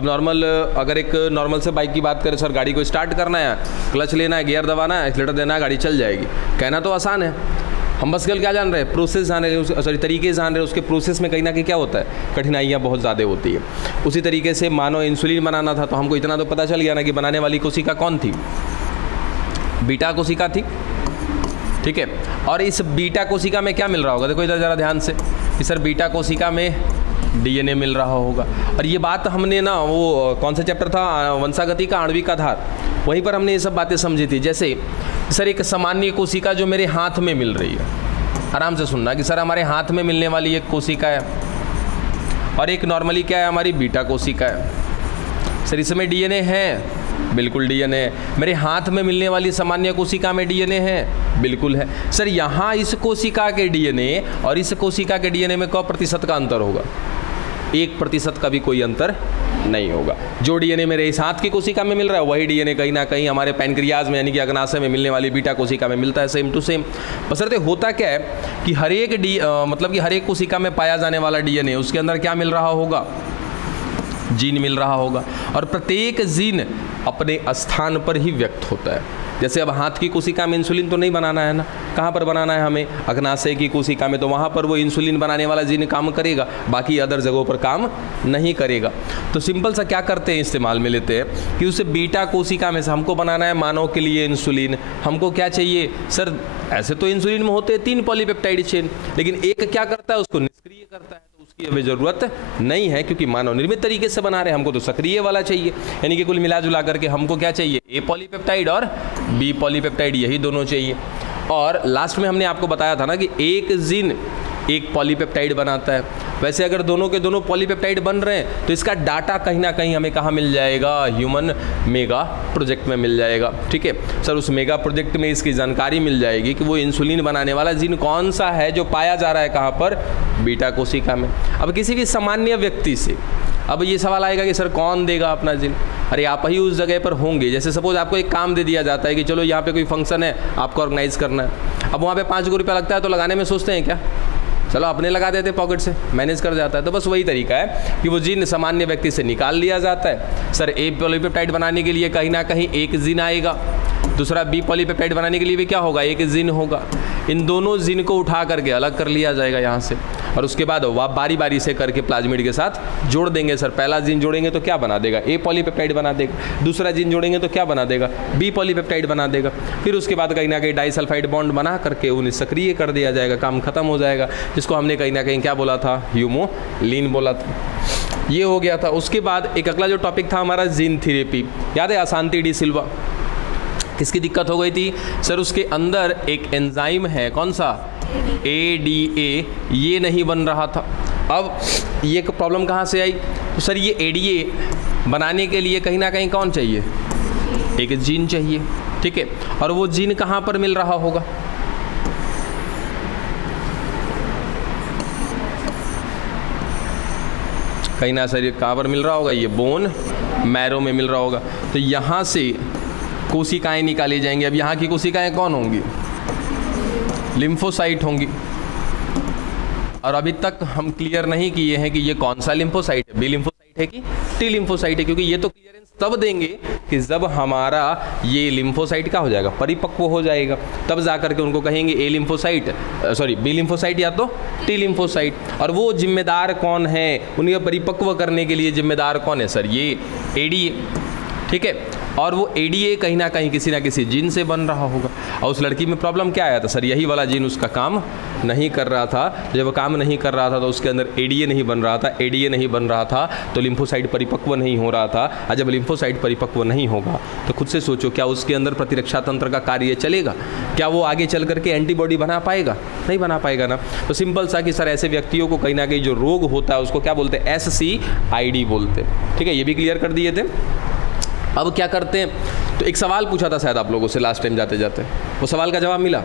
अब नॉर्मल, अगर एक नॉर्मल से बाइक की बात करें, सर गाड़ी को स्टार्ट करना है, क्लच लेना है, गियर दबाना है, एक्सीलेटर देना है, गाड़ी चल जाएगी। कहना तो आसान है, हम बस कल क्या जान रहे हैं, प्रोसेस जान रहे हैं, सॉरी तरीके जान रहे हैं, उसके प्रोसेस में कहीं ना कहीं क्या होता है, कठिनाइयाँ बहुत ज़्यादा होती है। उसी तरीके से मानो इंसुलिन बनाना था, तो हमको इतना तो पता चल गया ना कि बनाने वाली कोशिका कौन थी, बीटा कोशिका थी, ठीक है। और इस बीटा कोशिका में क्या मिल रहा होगा, देखो इधर ज़रा ध्यान से, कि सर बीटा कोशिका में डीएनए मिल रहा होगा। और ये बात हमने ना, वो कौन सा चैप्टर था, वंशागति का आणविक आधार, वहीं पर हमने ये सब बातें समझी थी। जैसे सर एक सामान्य कोशिका जो मेरे हाथ में मिल रही है, आराम से सुनना कि सर हमारे हाथ में मिलने वाली एक कोशिका है, और एक नॉर्मली क्या है, हमारी बीटा कोशिका है। सर इसमें डीएनए है, बिल्कुल डीएनए है। मेरे हाथ में मिलने वाली सामान्य कोशिका में डीएनए है, बिल्कुल है। सर यहाँ इस कोशिका के डीएनए और इस कोशिका के डीएनए में क्या प्रतिशत का अंतर होगा, 1% का भी कोई अंतर नहीं होगा। जो डीएनए मेरे इस हाथ की कोशिका में मिल रहा है, वही डीएनए कहीं ना कहीं हमारे पैनक्रियाज में यानी कि अग्नाशय में मिलने वाली बीटा कोशिका में मिलता है, सेम टू सेम। बशर्ते होता क्या है कि हर एक कोशिका में पाया जाने वाला डीएनए, उसके अंदर क्या मिल रहा होगा, जीन मिल रहा होगा, और प्रत्येक जीन अपने स्थान पर ही व्यक्त होता है। जैसे अब हाथ की कोशिका में इंसुलिन तो नहीं बनाना है ना, कहाँ पर बनाना है हमें, अग्नाशय की कोशिका में, तो वहाँ पर वो इंसुलिन बनाने वाला जीन काम करेगा, बाकी अदर जगहों पर काम नहीं करेगा। तो सिंपल सा क्या करते हैं, इस्तेमाल में लेते हैं कि उसे बीटा कोशिका में से हमको बनाना है मानव के लिए इंसुलिन। हमको क्या चाहिए सर, ऐसे तो इंसुलिन में होते हैं 3 पॉलीपेप्टाइड चेन, लेकिन एक क्या करता है, उसको निष्क्रिय करता है, तो उसकी हमें ज़रूरत नहीं है, क्योंकि मानव निर्मित तरीके से बना रहे हैं, हमको तो सक्रिय वाला चाहिए। यानी कि कुल मिला जुला करके हमको क्या चाहिए, ए पॉलीपेप्टाइड और बी पॉलीपेप्टाइड, यही दोनों चाहिए। और लास्ट में हमने आपको बताया था ना कि एक जीन एक पॉलीपेप्टाइड बनाता है। वैसे अगर दोनों के दोनों पॉलीपेप्टाइड बन रहे हैं, तो इसका डाटा कहीं ना कहीं हमें कहाँ मिल जाएगा, ह्यूमन मेगा प्रोजेक्ट में मिल जाएगा, ठीक है सर। उस मेगा प्रोजेक्ट में इसकी जानकारी मिल जाएगी कि वो इंसुलिन बनाने वाला जीन कौन सा है जो पाया जा रहा है कहाँ पर, बीटा कोशिका में। अब किसी भी सामान्य व्यक्ति से अब ये सवाल आएगा कि सर कौन देगा अपना जीन, अरे आप ही उस जगह पर होंगे। जैसे सपोज आपको एक काम दे दिया जाता है कि चलो यहाँ पे कोई फंक्शन है, आपको ऑर्गेनाइज करना है। अब वहाँ पे 5 रुपया लगता है, तो लगाने में सोचते हैं क्या, चलो अपने लगा देते पॉकेट से, मैनेज कर जाता है। तो बस वही तरीका है कि वो जीन सामान्य व्यक्ति से निकाल लिया जाता है। सर ए पॉलीपेप्टाइड बनाने के लिए कहीं ना कहीं एक जीन आएगा, दूसरा बी पॉलीपेप्टाइड बनाने के लिए भी क्या होगा, एक जीन होगा। इन दोनों जीन को उठा करके अलग कर लिया जाएगा यहाँ से, और उसके बाद वह बारी बारी से करके प्लाज्मिड के साथ जोड़ देंगे। सर पहला जीन जोड़ेंगे तो क्या बना देगा, ए पॉलीपेप्टाइड बना देगा, दूसरा जीन जोड़ेंगे तो क्या बना देगा, बी पॉलीपेप्टाइड बना देगा। फिर उसके बाद कहीं ना कहीं डाइसल्फाइड बॉन्ड बना करके उन्हें सक्रिय कर दिया जाएगा, काम खत्म हो जाएगा, जिसको हमने कहीं ना कहीं क्या बोला था, ह्यूमोलिन बोला था। ये हो गया था। उसके बाद एक अगला जो टॉपिक था हमारा जीन थेरेपी, याद है अशांति डी सिल्वा, किसकी दिक्कत हो गई थी सर, उसके अंदर एक एंजाइम है, कौन सा, ADA, ये नहीं बन रहा था। अब ये प्रॉब्लम कहाँ से आई, तो सर ये ADA बनाने के लिए कहीं ना कहीं कौन चाहिए, एक जीन चाहिए, ठीक है। और वो जीन कहाँ पर मिल रहा होगा, कहीं ना सर कहाँ पर मिल रहा होगा, ये बोन मैरो में मिल रहा होगा। तो यहाँ से कोशिकाएं निकाली जाएंगी। अब यहाँ की कोशिकाएं कौन होंगी, लिम्फोसाइट होंगी। और अभी तक हम क्लियर नहीं किए हैं कि ये कौन सा लिम्फोसाइट है, बी लिम्फोसाइट है कि टी लिम्फोसाइट है, क्योंकि ये तो क्लियरेंस तब देंगे कि जब हमारा ये लिम्फोसाइट का हो जाएगा, परिपक्व हो जाएगा, तब जा करके उनको कहेंगे ए लिम्फोसाइट, सॉरी बी लिम्फोसाइट या तो टी लिम्फोसाइट। और वो जिम्मेदार कौन है, उन्हें परिपक्व करने के लिए जिम्मेदार कौन है सर, ये ADA, ठीक है। और वो ADA कहीं ना कहीं किसी ना किसी जीन से बन रहा होगा। और उस लड़की में प्रॉब्लम क्या आया था सर, यही वाला जीन उसका काम नहीं कर रहा था। जब वो काम नहीं कर रहा था तो उसके अंदर ADA नहीं बन रहा था, ADA नहीं बन रहा था तो लिम्फोसाइट परिपक्व नहीं हो रहा था। और जब लिम्फोसाइट परिपक्व नहीं होगा तो खुद से सोचो, क्या उसके अंदर प्रतिरक्षा तंत्र का कार्य चलेगा, क्या वो आगे चल करके एंटीबॉडी बना पाएगा, नहीं बना पाएगा ना। तो सिंपल सा कि सर ऐसे व्यक्तियों को कहीं ना कहीं जो रोग होता है उसको क्या बोलते हैं, SCID बोलते हैं, ठीक है। ये भी क्लियर कर दिए थे। अब क्या करते हैं, तो एक सवाल पूछा था शायद आप लोगों से लास्ट टाइम जाते जाते, वो सवाल का जवाब मिला।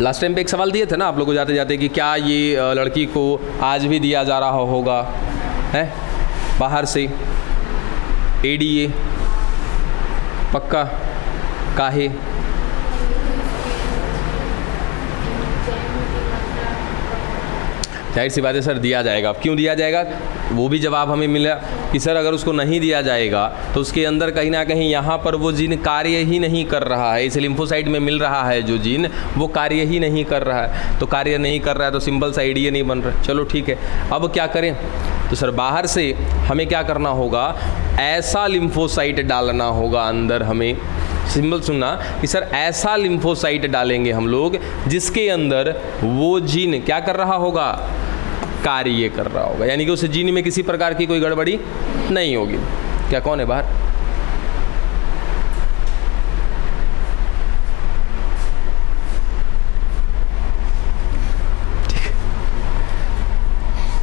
लास्ट टाइम पे एक सवाल दिए थे ना आप लोगों को जाते जाते कि क्या ये लड़की को आज भी दिया जा रहा होगा है बाहर से ADA, पक्का, काहे, जाहिर सी बात है सर दिया जाएगा। अब क्यों दिया जाएगा, वो भी जवाब हमें मिला कि सर अगर उसको नहीं दिया जाएगा तो उसके अंदर कहीं ना कहीं यहाँ पर वो जीन कार्य ही नहीं कर रहा है। इस लिम्फोसाइट में मिल रहा है जो जीन वो कार्य ही नहीं कर रहा है, तो कार्य नहीं कर रहा है तो सिंपल सा एडीए नहीं बन रहा। चलो ठीक है, अब क्या करें, तो सर बाहर से हमें क्या करना होगा, ऐसा लिम्फोसाइट डालना होगा अंदर। हमें सिंबल सुनना कि सर ऐसा लिम्फोसाइट डालेंगे हम लोग जिसके अंदर वो जीन क्या कर रहा होगा, कार्य कर रहा होगा, यानी कि उस जीन में किसी प्रकार की कोई गड़बड़ी नहीं होगी। क्या कौन है बाहर?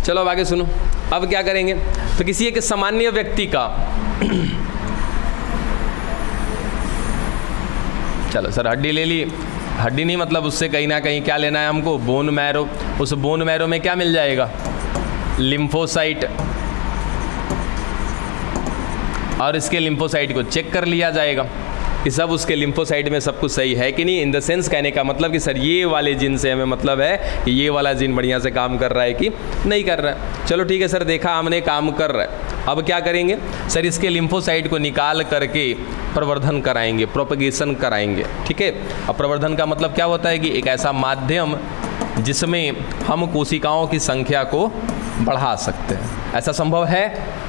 चलो अब आगे सुनो। अब क्या करेंगे, तो किसी एक सामान्य व्यक्ति का चलो सर हड्डी ले ली, हड्डी नहीं मतलब उससे कहीं ना कहीं क्या लेना है हमको, बोन मैरो। उस बोन मैरो में क्या मिल जाएगा, लिम्फोसाइट, और इसके लिम्फोसाइट को चेक कर लिया जाएगा कि सब उसके लिम्फोसाइट में सब कुछ सही है कि नहीं। इन द सेंस कहने का मतलब कि सर ये वाले जीन से हमें मतलब है कि ये वाला जीन बढ़िया से काम कर रहा है कि नहीं कर रहा है। चलो ठीक है सर, देखा हमने काम कर रहा है। अब क्या करेंगे सर, इसके लिम्फोसाइट को निकाल करके प्रवर्धन कराएंगे, प्रोपगेशन कराएंगे। ठीक है, अब प्रवर्धन का मतलब क्या होता है कि एक ऐसा माध्यम जिसमें हम कोशिकाओं की संख्या को बढ़ा सकते हैं। ऐसा संभव है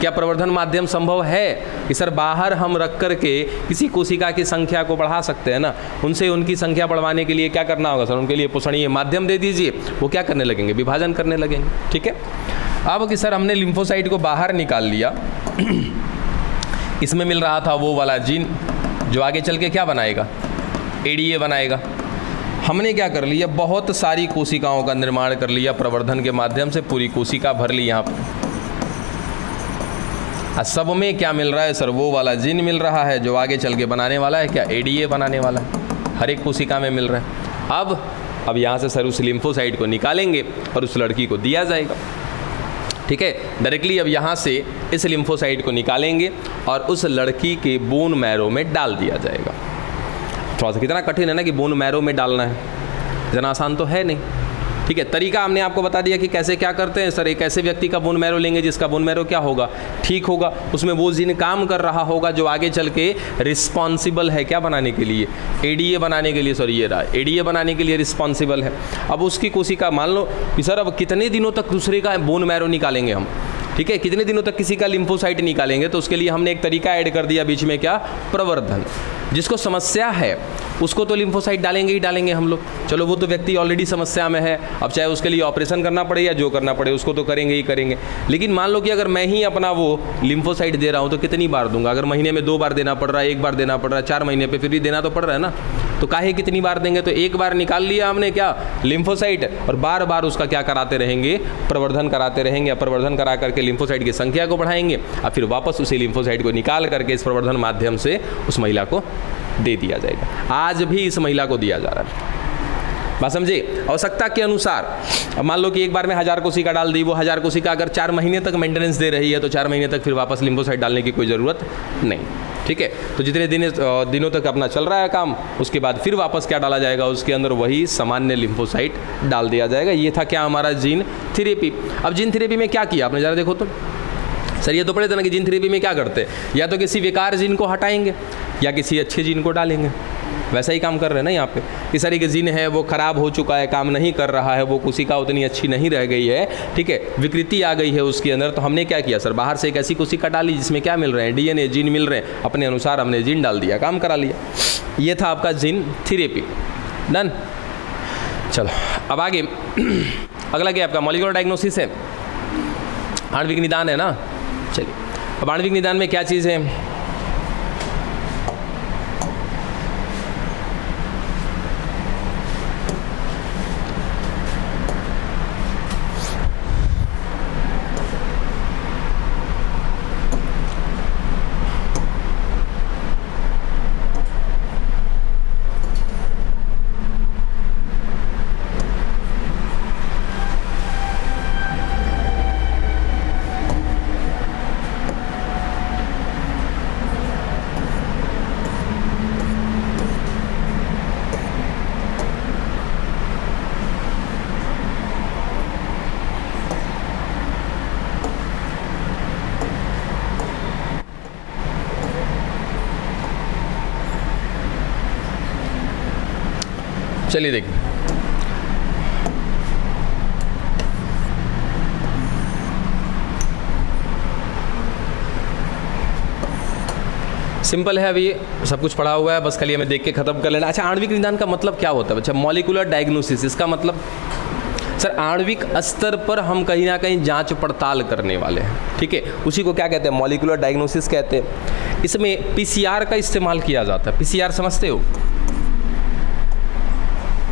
क्या, प्रवर्धन माध्यम संभव है कि सर बाहर हम रख करके किसी कोशिका की संख्या को बढ़ा सकते हैं ना। उनसे उनकी संख्या बढ़वाने के लिए क्या करना होगा सर, उनके लिए पोषणीय माध्यम दे दीजिए, वो क्या करने लगेंगे, विभाजन करने लगेंगे। ठीक है, अब कि सर हमने लिम्फोसाइट को बाहर निकाल लिया, इसमें मिल रहा था वो वाला जीन जो आगे चल के क्या बनाएगा, एडीए बनाएगा। हमने क्या कर लिया, बहुत सारी कोशिकाओं का निर्माण कर लिया प्रवर्धन के माध्यम से, पूरी कोशिका भर ली यहाँ पर। सब में क्या मिल रहा है सर, वो वाला जीन मिल रहा है जो आगे चल के बनाने वाला है क्या, एडीए बनाने वाला है, हर एक कोशिका में मिल रहा है। अब यहाँ से सर उस लिम्फोसाइट को निकालेंगे और उस लड़की को दिया जाएगा। ठीक है, डायरेक्टली अब यहाँ से इस लिम्फोसाइट को निकालेंगे और उस लड़की के बोन मैरो में डाल दिया जाएगा। थोड़ा सा कितना कठिन है ना कि बोन मैरो में डालना है, इतना आसान तो है नहीं। ठीक है, तरीका हमने आपको बता दिया कि कैसे क्या करते हैं सर। एक ऐसे व्यक्ति का बोन मैरो लेंगे जिसका बोन मैरो क्या होगा, ठीक होगा, उसमें वो जीन काम कर रहा होगा जो आगे चल के रिस्पॉन्सिबल है क्या बनाने के लिए, एडीए बनाने के लिए। सॉरी ये रहा, एडीए बनाने के लिए रिस्पॉन्सिबल है। अब उसकी कोशिका मान लो कि सर अब कितने दिनों तक दूसरे का बोन मैरो निकालेंगे हम, ठीक है, कितने दिनों तक किसी का लिम्फोसाइट निकालेंगे, तो उसके लिए हमने एक तरीका ऐड कर दिया बीच में, क्या, प्रवर्धन। जिसको समस्या है उसको तो लिम्फोसाइट डालेंगे ही डालेंगे हम लोग। चलो वो तो व्यक्ति ऑलरेडी समस्या में है, अब चाहे उसके लिए ऑपरेशन करना पड़े या जो करना पड़े उसको तो करेंगे ही करेंगे। लेकिन मान लो कि अगर मैं ही अपना वो लिम्फोसाइट दे रहा हूँ तो कितनी बार दूंगा, अगर महीने में 2 बार देना पड़ रहा है, 1 बार देना पड़ रहा है, 4 महीने पे फिर भी देना तो पड़ रहा है ना, तो काहे कितनी बार देंगे। तो एक बार निकाल लिया हमने क्या, लिम्फोसाइट, और बार बार उसका क्या कराते रहेंगे, प्रवर्धन कराते रहेंगे। प्रवर्धन करा करके लिम्फोसाइट की संख्या को बढ़ाएंगे और फिर वापस उसी लिम्फोसाइट को निकाल करके इस प्रवर्धन माध्यम से उस महिला को दे दिया जाएगा। आज भी इस महिला को दिया जा रहा है, बात समझे। आवश्यकता के अनुसार, अब मान लो कि एक बार में 1000 कोशिका डाल दी, वो 1000 कोशिका अगर 4 महीने तक मेंटेनेंस दे रही है तो 4 महीने तक फिर वापस लिम्फोसाइट डालने की कोई ज़रूरत नहीं। ठीक है, तो जितने दिनों तक अपना चल रहा है काम, उसके बाद फिर वापस क्या डाला जाएगा, उसके अंदर वही सामान्य लिम्फोसाइट डाल दिया जाएगा। ये था क्या, हमारा जीन थेरेपी। अब जीन थेरेपी में क्या किया आपने, ज़रा देखो तो सर, ये तो पढ़े थे ना कि जीन थेरेपी में क्या करते हैं, या तो किसी बेकार जीन को हटाएंगे या किसी अच्छे जीन को डालेंगे। वैसा ही काम कर रहे हैं ना यहाँ पे कि सर एक जीन है वो खराब हो चुका है, काम नहीं कर रहा है, वो कोशिका उतनी अच्छी नहीं रह गई है, ठीक है, विकृति आ गई है उसके अंदर, तो हमने क्या किया सर, बाहर से एक ऐसी कोशिका डाली जिसमें क्या मिल रहे हैं, डीएनए जीन मिल रहे हैं, अपने अनुसार हमने जीन डाल दिया, काम करा लिया। ये था आपका जीन थेरेपी, डन। चलो अब आगे अगला क्या आपका मॉलिक्यूलर डायग्नोसिस है, आणविक निदान है ना। चलिए अब आणविक निदान में क्या चीज़ है, चलिए देखिए, सिंपल है, अभी सब कुछ पढ़ा हुआ है, बस खाली हमें देख के खत्म कर लेना। अच्छा, आणविक निदान का मतलब क्या होता है बच्चा? मॉलिक्यूलर डायग्नोसिस, इसका मतलब सर आणविक स्तर पर हम कहीं ना कहीं जांच पड़ताल करने वाले हैं, ठीक है, उसी को क्या कहते हैं? मॉलिक्यूलर डायग्नोसिस कहते हैं। इसमें पीसीआर का इस्तेमाल किया जाता है। पीसीआर समझते हो?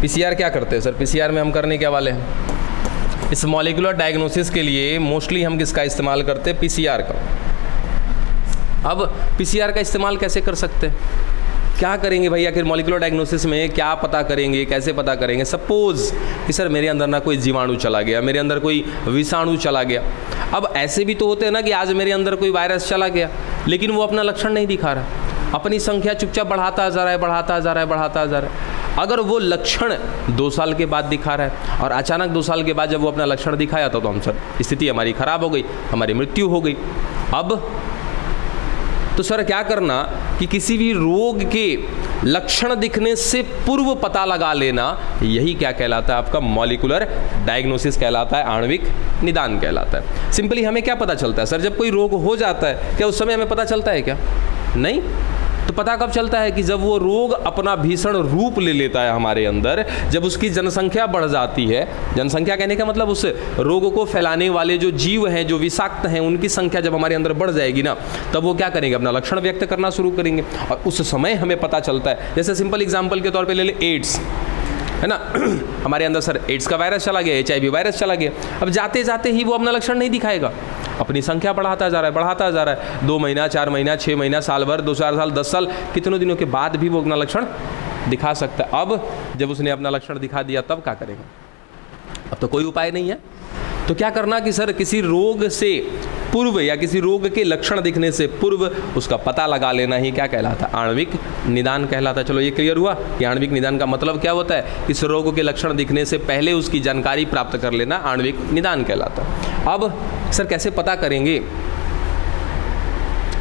पीसीआर क्या करते हैं सर? पीसीआर में हम करने क्या वाले हैं? इस मॉलिक्यूलर डायग्नोसिस के लिए मोस्टली हम किसका इस्तेमाल करते हैं? पीसीआर का। अब पीसीआर का इस्तेमाल कैसे कर सकते हैं? क्या करेंगे भैया? आखिर मॉलिक्यूलर डायग्नोसिस में क्या पता करेंगे, कैसे पता करेंगे? सपोज कि सर मेरे अंदर ना कोई जीवाणु चला गया, मेरे अंदर कोई विषाणु चला गया। अब ऐसे भी तो होते हैं ना कि आज मेरे अंदर कोई वायरस चला गया, लेकिन वो अपना लक्षण नहीं दिखा रहा, अपनी संख्या चुपचाप बढ़ाता जा रहा है, बढ़ाता जा रहा है, बढ़ाता जा रहा है। अगर वो लक्षण 2 साल के बाद दिखा रहा है और अचानक 2 साल के बाद जब वो अपना लक्षण दिखाया तो हम सर स्थिति हमारी खराब हो गई, हमारी मृत्यु हो गई। अब तो सर क्या करना कि किसी भी रोग के लक्षण दिखने से पूर्व पता लगा लेना, यही क्या कहलाता है? आपका मॉलिक्यूलर डायग्नोसिस कहलाता है, आणविक निदान कहलाता है। सिंपली हमें क्या पता चलता है सर? जब कोई रोग हो जाता है, क्या उस समय हमें पता चलता है क्या? नहीं। तो पता कब चलता है? कि जब वो रोग अपना भीषण रूप ले लेता है हमारे अंदर, जब उसकी जनसंख्या बढ़ जाती है। जनसंख्या कहने का मतलब उस रोग को फैलाने वाले जो जीव हैं, जो विषाक्त हैं, उनकी संख्या जब हमारे अंदर बढ़ जाएगी ना, तब वो क्या करेंगे? अपना लक्षण व्यक्त करना शुरू करेंगे और उस समय हमें पता चलता है। जैसे सिंपल एग्जाम्पल के तौर पर ले ले एड्स, है ना। हमारे अंदर सर एड्स का वायरस चला गया, HIV वायरस चला गया। अब जाते जाते ही वो अपना लक्षण नहीं दिखाएगा, अपनी संख्या बढ़ाता जा रहा है, बढ़ाता जा रहा है। 2 महीना, 4 महीना, 6 महीना, साल भर, 2-4 साल, 10 साल, कितनों दिनों के बाद भी वो अपना लक्षण दिखा सकता है। अब जब उसने अपना लक्षण दिखा दिया तब क्या करेगा? अब तो कोई उपाय नहीं है। तो क्या करना कि सर किसी रोग से पूर्व या किसी रोग के लक्षण दिखने से पूर्व उसका पता लगा लेना ही क्या कहलाता है? आणविक निदान कहलाता है। चलो ये क्लियर हुआ कि आणविक निदान का मतलब क्या होता है? इस रोग के लक्षण दिखने से पहले उसकी जानकारी प्राप्त कर लेना आणविक निदान कहलाता है। अब सर कैसे पता करेंगे?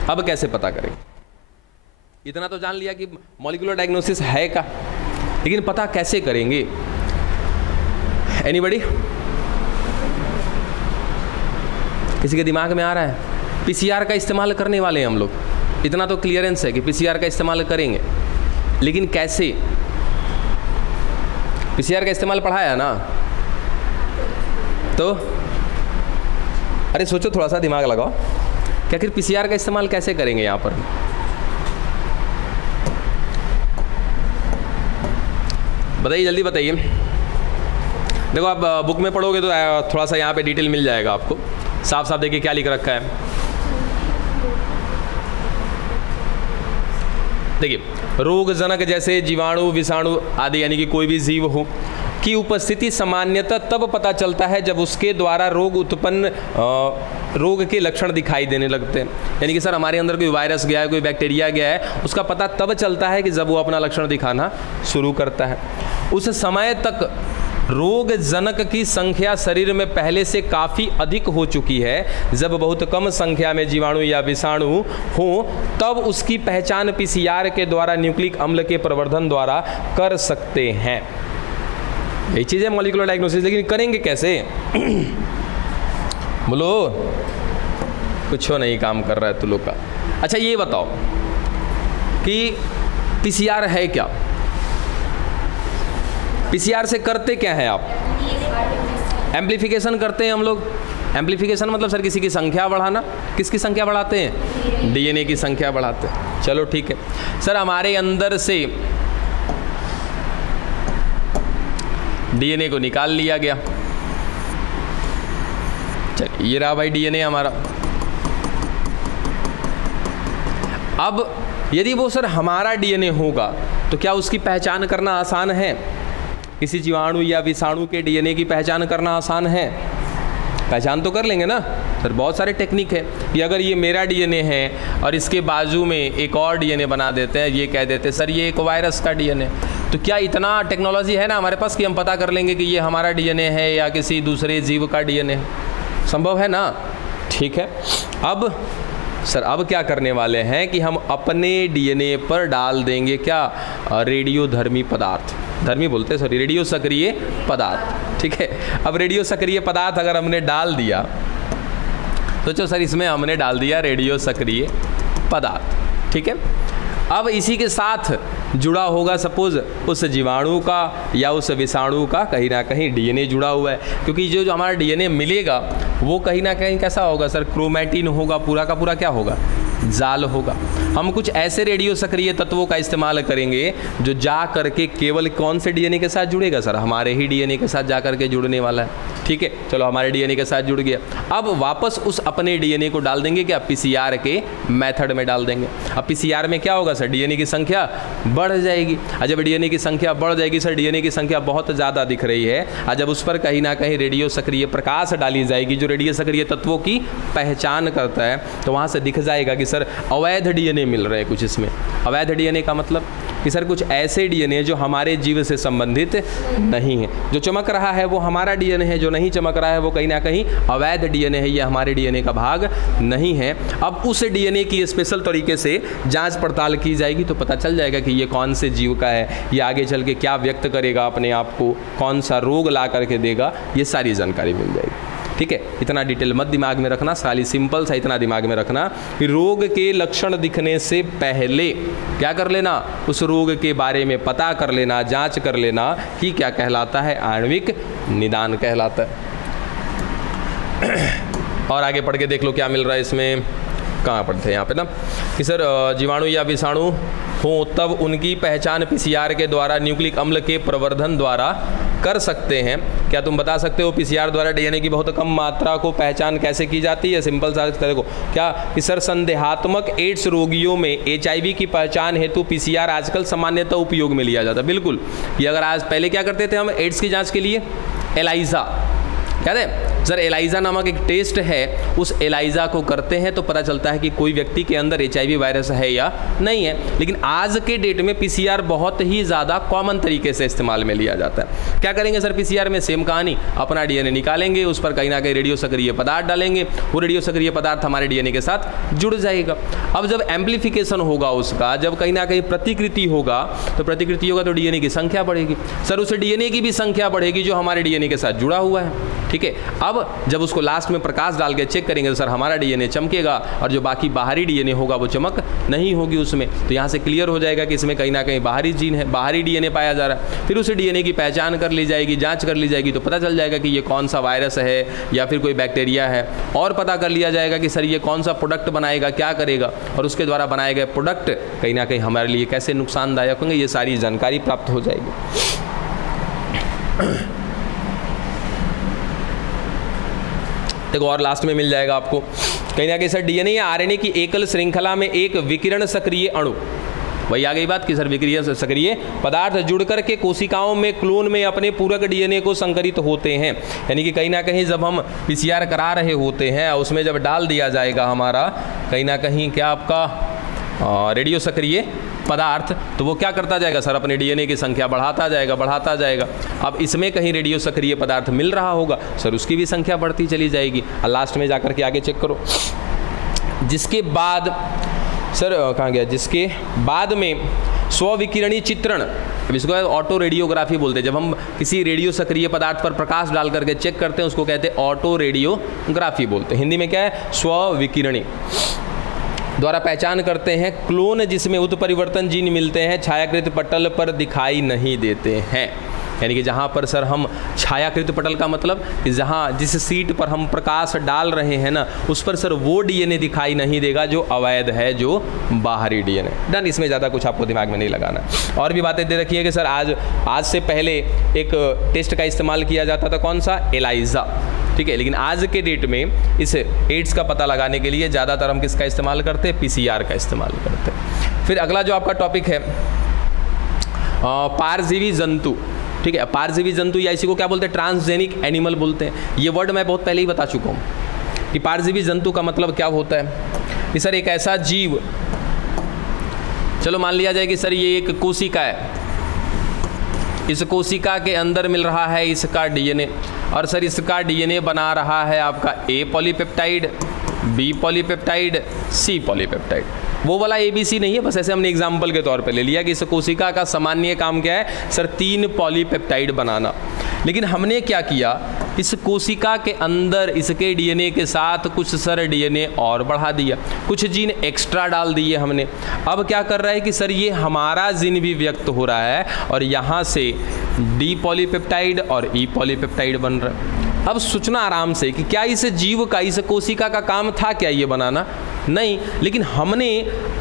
अब कैसे पता करेंगे? इतना तो जान लिया कि मॉलिक्यूलर डायग्नोसिस है का, लेकिन पता कैसे करेंगे? एनीबॉडी? किसी के दिमाग में आ रहा है? पीसीआर का इस्तेमाल करने वाले हैं हम लोग, इतना तो क्लियरेंस है कि पीसीआर का इस्तेमाल करेंगे, लेकिन कैसे? पीसीआर का इस्तेमाल पढ़ाया ना, तो अरे सोचो, थोड़ा सा दिमाग लगाओ, क्या आखिर पीसीआर का इस्तेमाल कैसे करेंगे यहाँ पर? बताइए, जल्दी बताइए। देखो आप बुक में पढ़ोगे तो थोड़ा सा यहाँ पे डिटेल मिल जाएगा आपको, साफ साफ देखिए क्या लिख रखा है। देखिए, रोग जनक जैसे जीवाणु, विषाणु आदि यानी कि कोई भी जीव हो की उपस्थिति सामान्यतः तब पता चलता है जब उसके द्वारा रोग उत्पन्न रोग के लक्षण दिखाई देने लगते हैं। यानी कि सर हमारे अंदर कोई वायरस गया है, कोई बैक्टीरिया गया है, उसका पता तब चलता है कि जब वो अपना लक्षण दिखाना शुरू करता है। उस समय तक रोग जनक की संख्या शरीर में पहले से काफ़ी अधिक हो चुकी है। जब बहुत कम संख्या में जीवाणु या विषाणु हो तब उसकी पहचान पीसीआर के द्वारा न्यूक्लिक अम्ल के प्रवर्धन द्वारा कर सकते हैं। यही चीज़ है मॉलिक्यूलर डायग्नोसिस, लेकिन करेंगे कैसे? बोलो, कुछ नहीं काम कर रहा है तुम लोग का। अच्छा ये बताओ कि पीसीआर है क्या? पीसीआर से करते क्या है आप? एम्प्लीफिकेशन करते हैं हम लोग। एम्प्लीफिकेशन मतलब सर किसी की संख्या बढ़ाना। किसकी संख्या बढ़ाते हैं? डीएनए की संख्या बढ़ाते हैं। चलो ठीक है सर, हमारे अंदर से डीएनए को निकाल लिया गया। चल ये रहा भाई डीएनए हमारा। अब यदि वो सर हमारा डीएनए होगा तो क्या उसकी पहचान करना आसान है? किसी जीवाणु या विषाणु के डीएनए की पहचान करना आसान है? पहचान तो कर लेंगे ना सर। बहुत सारे टेक्निक है कि अगर ये मेरा डीएनए है और इसके बाजू में एक और डीएनए बना देते हैं, ये कह देते हैं सर ये एक वायरस का डीएनए, तो क्या इतना टेक्नोलॉजी है ना हमारे पास कि हम पता कर लेंगे कि ये हमारा डीएनए है या किसी दूसरे जीव का डीएनए है? संभव है ना? ठीक है, अब सर अब क्या करने वाले हैं कि हम अपने डीएनए पर डाल देंगे क्या? रेडियोधर्मी पदार्थ। धर्मी बोलते हैं, सॉरी, रेडियो सक्रिय पदार्थ। ठीक है, अब रेडियो सक्रिय पदार्थ अगर हमने डाल दिया, सोचो सर इसमें हमने डाल दिया रेडियो सक्रिय पदार्थ। ठीक है, अब इसी के साथ जुड़ा होगा सपोज उस जीवाणु का या उस विषाणु का कहीं ना कहीं डीएनए जुड़ा हुआ है, क्योंकि जो हमारा डीएनए मिलेगा वो कहीं ना कहीं कैसा होगा सर, क्रोमैटिन होगा, पूरा का पूरा क्या होगा, जाल होगा। हम कुछ ऐसे रेडियो सक्रिय तत्वों का इस्तेमाल करेंगे जो जा करके केवल कौन से डीएनए के साथ जुड़ेगा सर, हमारे ही डीएनए के साथ जा करके जुड़ने वाला है। ठीक है, चलो हमारे डीएनए के साथ जुड़ गया, अब वापस उस अपने डीएनए को डाल देंगे क्या, पीसीआर के मेथड में डाल देंगे। अब पीसीआर में क्या होगा सर, डीएनए की संख्या बढ़ जाएगी। जब डीएनए की संख्या बढ़ जाएगी सर, डीएनए की संख्या बहुत ज़्यादा दिख रही है, जब उस पर कहीं ना कहीं रेडियो सक्रिय प्रकाश डाली जाएगी जो रेडियो सक्रिय तत्वों की पहचान करता है, तो वहाँ से दिख जाएगा कि सर अवैध डीएनए मिल रहे हैं कुछ इसमें। अवैध डीएनए का मतलब कि सर कुछ ऐसे डीएनए जो हमारे जीव से संबंधित नहीं है, जो चमक रहा है वो हमारा डीएनए है, जो नहीं चमक रहा है वो कहीं ना कहीं अवैध डीएनए है, ये हमारे डीएनए का भाग नहीं है। अब उस डीएनए की स्पेशल तरीके से जांच पड़ताल की जाएगी तो पता चल जाएगा कि ये कौन से जीव का है, ये आगे चल के क्या व्यक्त करेगा अपने आप को, कौन सा रोग ला करके देगा, ये सारी जानकारी मिल जाएगी। ठीक है, इतना डिटेल मत दिमाग में रखना, खाली सिंपल सा इतना दिमाग में रखना कि रोग के लक्षण दिखने से पहले क्या कर लेना, उस रोग के बारे में पता कर लेना, जांच कर लेना कि क्या कहलाता है, आणविक निदान कहलाता है। और आगे पढ़ के देख लो क्या मिल रहा है इसमें, कहाँ पढ़ते हैं यहाँ पे ना कि सर जीवाणु या विषाणु हो तब उनकी पहचान पीसीआर के द्वारा न्यूक्लिक अम्ल के प्रवर्धन द्वारा कर सकते हैं। क्या तुम बता सकते हो पीसीआर द्वारा डीएनए की बहुत कम मात्रा को पहचान कैसे की जाती है? सिंपल सा देखो क्या कि सर संदेहात्मक एड्स रोगियों में एचआईवी की पहचान हेतु पीसीआर आजकल सामान्यतः उपयोग में लिया जाता है। बिल्कुल, ये अगर आज पहले क्या करते थे हम एड्स की जाँच के लिए एलाइजा, याद है सर, एलाइजा नामक एक टेस्ट है, उस एलाइजा को करते हैं तो पता चलता है कि कोई व्यक्ति के अंदर एचआईवी वायरस है या नहीं है। लेकिन आज के डेट में पीसीआर बहुत ही ज़्यादा कॉमन तरीके से इस्तेमाल में लिया जाता है। क्या करेंगे सर, पीसीआर में सेम कहानी, अपना डीएनए निकालेंगे, उस पर कहीं ना कहीं रेडियो सक्रिय पदार्थ डालेंगे, वो रेडियो सक्रिय पदार्थ हमारे डीएनए के साथ जुड़ जाएगा। अब जब एम्प्लीफिकेशन होगा उसका, जब कहीं ना कहीं प्रतिकृति होगा, तो प्रतिकृति होगा तो डीएनए की संख्या बढ़ेगी सर, उस डीएनए की भी संख्या बढ़ेगी जो हमारे डीएनए के साथ जुड़ा हुआ है। ठीक है, अब जब उसको लास्ट में प्रकाश डाल के चेक करेंगे तो सर हमारा डीएनए चमकेगा और जो बाकी बाहरी डीएनए होगा वो चमक नहीं होगी उसमें। तो यहाँ से क्लियर हो जाएगा कि इसमें कहीं ना कहीं बाहरी जीन है, बाहरी डीएनए पाया जा रहा है। फिर उस डीएनए की पहचान कर ली जाएगी, जांच कर ली जाएगी, तो पता चल जाएगा कि ये कौन सा वायरस है या फिर कोई बैक्टीरिया है, और पता कर लिया जाएगा कि सर ये कौन सा प्रोडक्ट बनाएगा, क्या करेगा, और उसके द्वारा बनाए गए प्रोडक्ट कहीं ना कहीं हमारे लिए कैसे नुकसानदायक होंगे, ये सारी जानकारी प्राप्त हो जाएगी। देखो और लास्ट में मिल जाएगा आपको कहीं ना कहीं सर डीएनए या आरएनए की एकल श्रृंखला में एक विकिरण सक्रिय अणु, वही आ गई बात कि सर विकिरण सक्रिय पदार्थ जुड़ करके कोशिकाओं में क्लोन में अपने पूरक डीएनए को संकरित होते हैं। यानी कि कहीं ना कहीं जब हम पीसीआर करा रहे होते हैं, उसमें जब डाल दिया जाएगा हमारा कहीं ना कहीं क्या आपका रेडियो सक्रिय पदार्थ, तो वो क्या करता जाएगा सर, अपने डीएनए की संख्या बढ़ाता जाएगा। अब इसमें कहीं रेडियो सक्रिय पदार्थ मिल रहा होगा सर, उसकी भी संख्या बढ़ती चली जाएगी, और लास्ट में जाकर के आगे चेक करो, जिसके बाद सर कहाँ गया, जिसके बाद में स्वविकिरणी चित्रण, इसको ऑटो रेडियोग्राफी बोलते हैं। जब हम किसी रेडियो सक्रिय पदार्थ पर प्रकाश डाल करके चेक करते हैं उसको कहते हैं ऑटो रेडियोग्राफी बोलते हैं। हिंदी में क्या है, स्वविकिरणी द्वारा पहचान करते हैं क्लोन जिसमें उत्परिवर्तन जीन मिलते हैं, छायाकृत पटल पर दिखाई नहीं देते हैं। यानी कि जहाँ पर सर हम छायाकृत पटल का मतलब कि जहाँ जिस सीट पर हम प्रकाश डाल रहे हैं ना, उस पर सर वो डीएनए दिखाई नहीं देगा जो अवैध है, जो बाहरी डीएनए। डन, इसमें ज़्यादा कुछ आपको दिमाग में नहीं लगाना। और भी बातें दे रखी है कि सर आज से पहले एक टेस्ट का इस्तेमाल किया जाता था, कौन सा, एलाइजा। ठीक है, लेकिन आज के डेट में इस एड्स का पता लगाने के लिए ज़्यादातर हम किसका इस्तेमाल करते हैं, पीसीआर का इस्तेमाल करते हैं। फिर अगला जो आपका टॉपिक है पारजीवी जंतु। ठीक है, पारजीवी जंतु या इसी को क्या बोलते हैं, ट्रांसजेनिक एनिमल बोलते हैं। ये वर्ड मैं बहुत पहले ही बता चुका हूँ कि पारजीवी जंतु का मतलब क्या होता है कि सर एक ऐसा जीव, चलो मान लिया जाए कि सर ये एक कोशिका है, इस कोशिका के अंदर मिल रहा है इसका डीएनए, और सर इसका डीएनए बना रहा है आपका ए पॉलीपेप्टाइड, बी पॉलीपेप्टाइड, सी पॉलीपेप्टाइड। वो वाला ABC नहीं है, बस ऐसे हमने एग्जाम्पल के तौर पे ले लिया कि इस कोशिका का सामान्य काम क्या है सर, 3 पॉलीपेप्टाइड बनाना। लेकिन हमने क्या किया, इस कोशिका के अंदर इसके DNA के साथ कुछ सर DNA और बढ़ा दिया, कुछ जीन एक्स्ट्रा डाल दिए हमने। अब क्या कर रहा है कि सर ये हमारा जीन भी व्यक्त हो रहा है और यहाँ से D पॉलीपेप्टाइड और E पॉलीपेप्टाइड बन रहा है। अब सोचना आराम से कि क्या इस जीव का, इस कोशिका का काम था क्या ये बनाना? नहीं, लेकिन हमने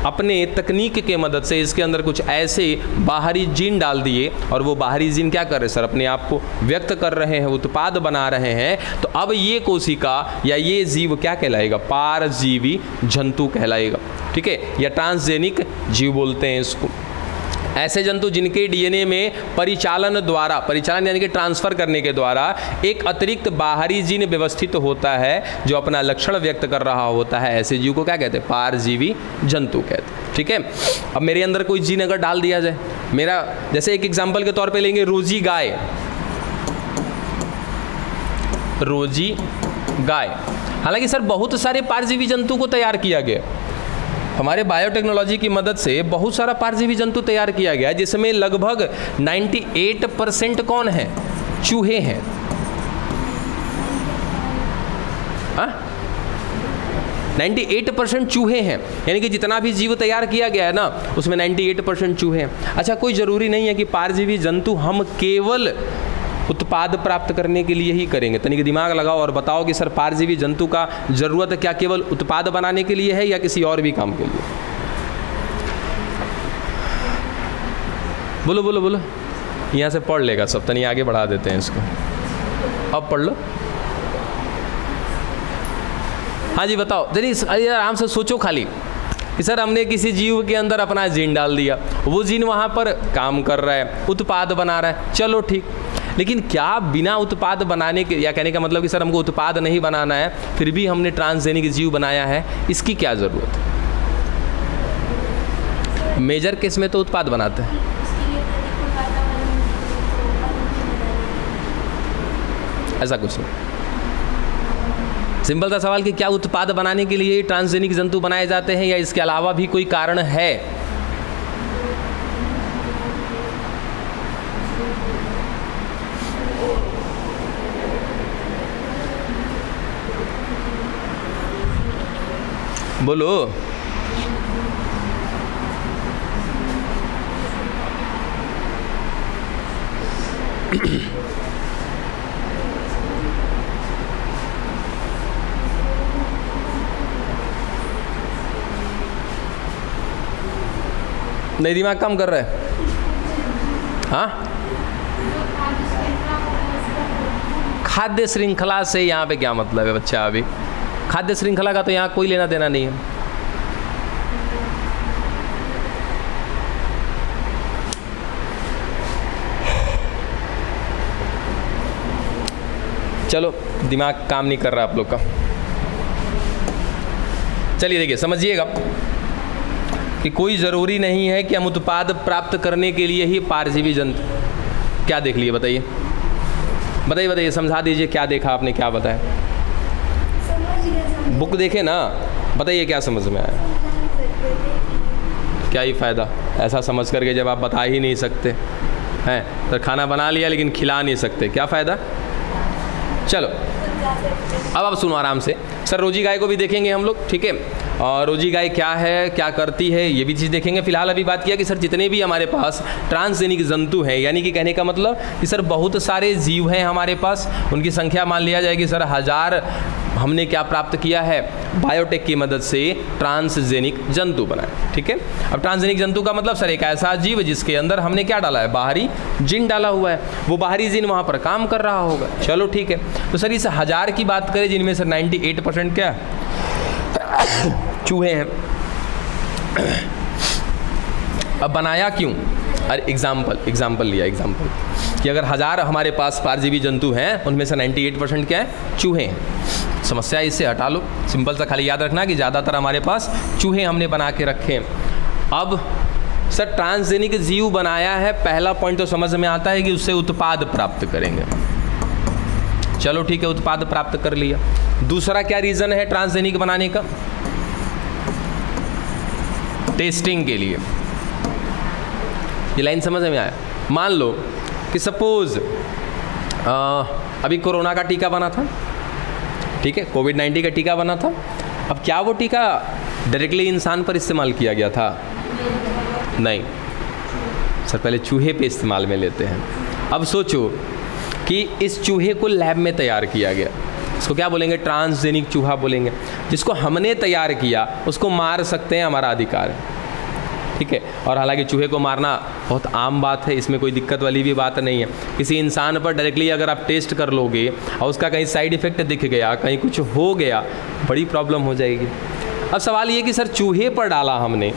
अपने तकनीक के मदद से इसके अंदर कुछ ऐसे बाहरी जीन डाल दिए और वो बाहरी जीन क्या कर रहे हैं सर, अपने आप को व्यक्त कर रहे हैं, उत्पाद बना रहे हैं। तो अब ये कोशिका या ये जीव क्या कहलाएगा, पारजीवी जंतु कहलाएगा। ठीक है, या ट्रांसजेनिक जीव बोलते हैं इसको। ऐसे जंतु जिनके DNA में परिचालन द्वारा, परिचालन यानी कि ट्रांसफर करने के द्वारा एक अतिरिक्त बाहरी जीन व्यवस्थित होता है जो अपना लक्षण व्यक्त कर रहा होता है, ऐसे जीव को क्या कहते हैं, पारजीवी जंतु कहते हैं। ठीक है, अब मेरे अंदर कोई जीन अगर डाल दिया जाए, मेरा जैसे एक एग्जाम्पल के तौर पे लेंगे रोजी गाय, रोजी गाय। हालांकि सर बहुत सारे पारजीवी जंतु को तैयार किया गया, हमारे बायोटेक्नोलॉजी की मदद से बहुत सारा पारजीवी जंतु तैयार किया गया, जिसमें लगभग 98% कौन है, चूहे हैं। हाँ, 98% चूहे हैं, यानी कि जितना भी जीव तैयार किया गया है ना उसमें 98% चूहे हैं। अच्छा, कोई ज़रूरी नहीं है कि पारजीवी जंतु हम केवल उत्पाद प्राप्त करने के लिए ही करेंगे। तनिक दिमाग लगाओ और बताओ कि सर पारजीवी जंतु का ज़रूरत क्या केवल उत्पाद बनाने के लिए है या किसी और भी काम के लिए? बोलो बोलो बोलो, यहाँ से पढ़ लेगा सब, तनी आगे बढ़ा देते हैं इसको। अब पढ़ लो। हाँ जी बताओ, जरिए आराम से सोचो खाली कि सर हमने किसी जीव के अंदर अपना जीन डाल दिया, वो जीन वहाँ पर काम कर रहा है, उत्पाद बना रहा है, चलो ठीक। लेकिन क्या बिना उत्पाद बनाने के, या कहने का मतलब कि सर हमको उत्पाद नहीं बनाना है, फिर भी हमने ट्रांसजेनिक जीव बनाया है, इसकी क्या ज़रूरत है? मेजर केस में तो उत्पाद बनाते हैं। ऐसा कुछ नहीं, सिंपल सा सवाल कि क्या उत्पाद बनाने के लिए ट्रांसजेनिक जंतु बनाए जाते हैं या इसके अलावा भी कोई कारण है? बोलो। नहीं, दिमाग काम कर रहा है। हाँ, खाद्य श्रृंखला से यहाँ पे क्या मतलब है बच्चा? अभी खाद्य श्रृंखला का तो यहाँ कोई लेना देना नहीं है। चलो, दिमाग काम नहीं कर रहा आप लोग का। चलिए देखिए, समझिएगा कि कोई ज़रूरी नहीं है कि हम उत्पाद प्राप्त करने के लिए ही पारजीवी जंतु। क्या देख लिए बताइए, बताइए बताइए, समझा दीजिए, क्या देखा आपने, क्या बताया? बुक देखे ना, बताइए क्या समझ में आया? क्या ही फ़ायदा ऐसा समझ करके जब आप बता ही नहीं सकते हैं, तो खाना बना लिया लेकिन खिला नहीं सकते, क्या फ़ायदा? चलो अब आप सुनो आराम से। सर रोजी गाय को भी देखेंगे हम लोग, ठीक है, और रोजी गाय क्या है, क्या करती है, ये भी चीज़ देखेंगे। फिलहाल अभी बात किया कि सर जितने भी हमारे पास ट्रांसजेनिक जंतु हैं, यानी कि कहने का मतलब कि सर बहुत सारे जीव हैं हमारे पास, उनकी संख्या मान लिया जाए कि सर 1000 हमने क्या प्राप्त किया है, बायोटेक की मदद से ट्रांसजेनिक जंतु बनाए। ठीक है, अब ट्रांसजेनिक जंतु का मतलब सर एक ऐसा जीव जिसके अंदर हमने क्या डाला है, बाहरी जीन डाला हुआ है, वो बाहरी जीन वहाँ पर काम कर रहा होगा। चलो ठीक है, तो सर इस 1000 की बात करें जिनमें सर 98% क्या चूहे हैं। अब बनाया क्यों? अरे एग्जाम्पल लिया, एग्जाम्पल कि अगर 1000 हमारे पास परजीवी जंतु हैं, उनमें से 98% क्या है, चूहे हैं। समस्या इससे हटा लो, सिंपल सा खाली याद रखना कि ज़्यादातर हमारे पास चूहे हमने बना के रखे हैं। अब सर ट्रांसजेनिक जीव बनाया है, पहला पॉइंट तो समझ में आता है कि उससे उत्पाद प्राप्त करेंगे। चलो ठीक है, उत्पाद प्राप्त कर लिया। दूसरा क्या रीज़न है ट्रांसजेनिक बनाने का? टेस्टिंग के लिए। ये लाइन समझ में आया? मान लो कि सपोज अभी कोरोना का टीका बना था, ठीक है, कोविड-19 का टीका बना था। अब क्या वो टीका डायरेक्टली इंसान पर इस्तेमाल किया गया था? नहीं सर, पहले चूहे पे इस्तेमाल में लेते हैं। अब सोचो कि इस चूहे को लैब में तैयार किया गया, इसको क्या बोलेंगे? ट्रांसजेनिक चूहा बोलेंगे। जिसको हमने तैयार किया उसको मार सकते हैं, हमारा अधिकार है, ठीक है। और हालांकि चूहे को मारना बहुत आम बात है, इसमें कोई दिक्कत वाली भी बात नहीं है। किसी इंसान पर डायरेक्टली अगर आप टेस्ट कर लोगे और उसका कहीं साइड इफेक्ट दिख गया, कहीं कुछ हो गया, बड़ी प्रॉब्लम हो जाएगी। अब सवाल ये कि सर चूहे पर डाला हमने,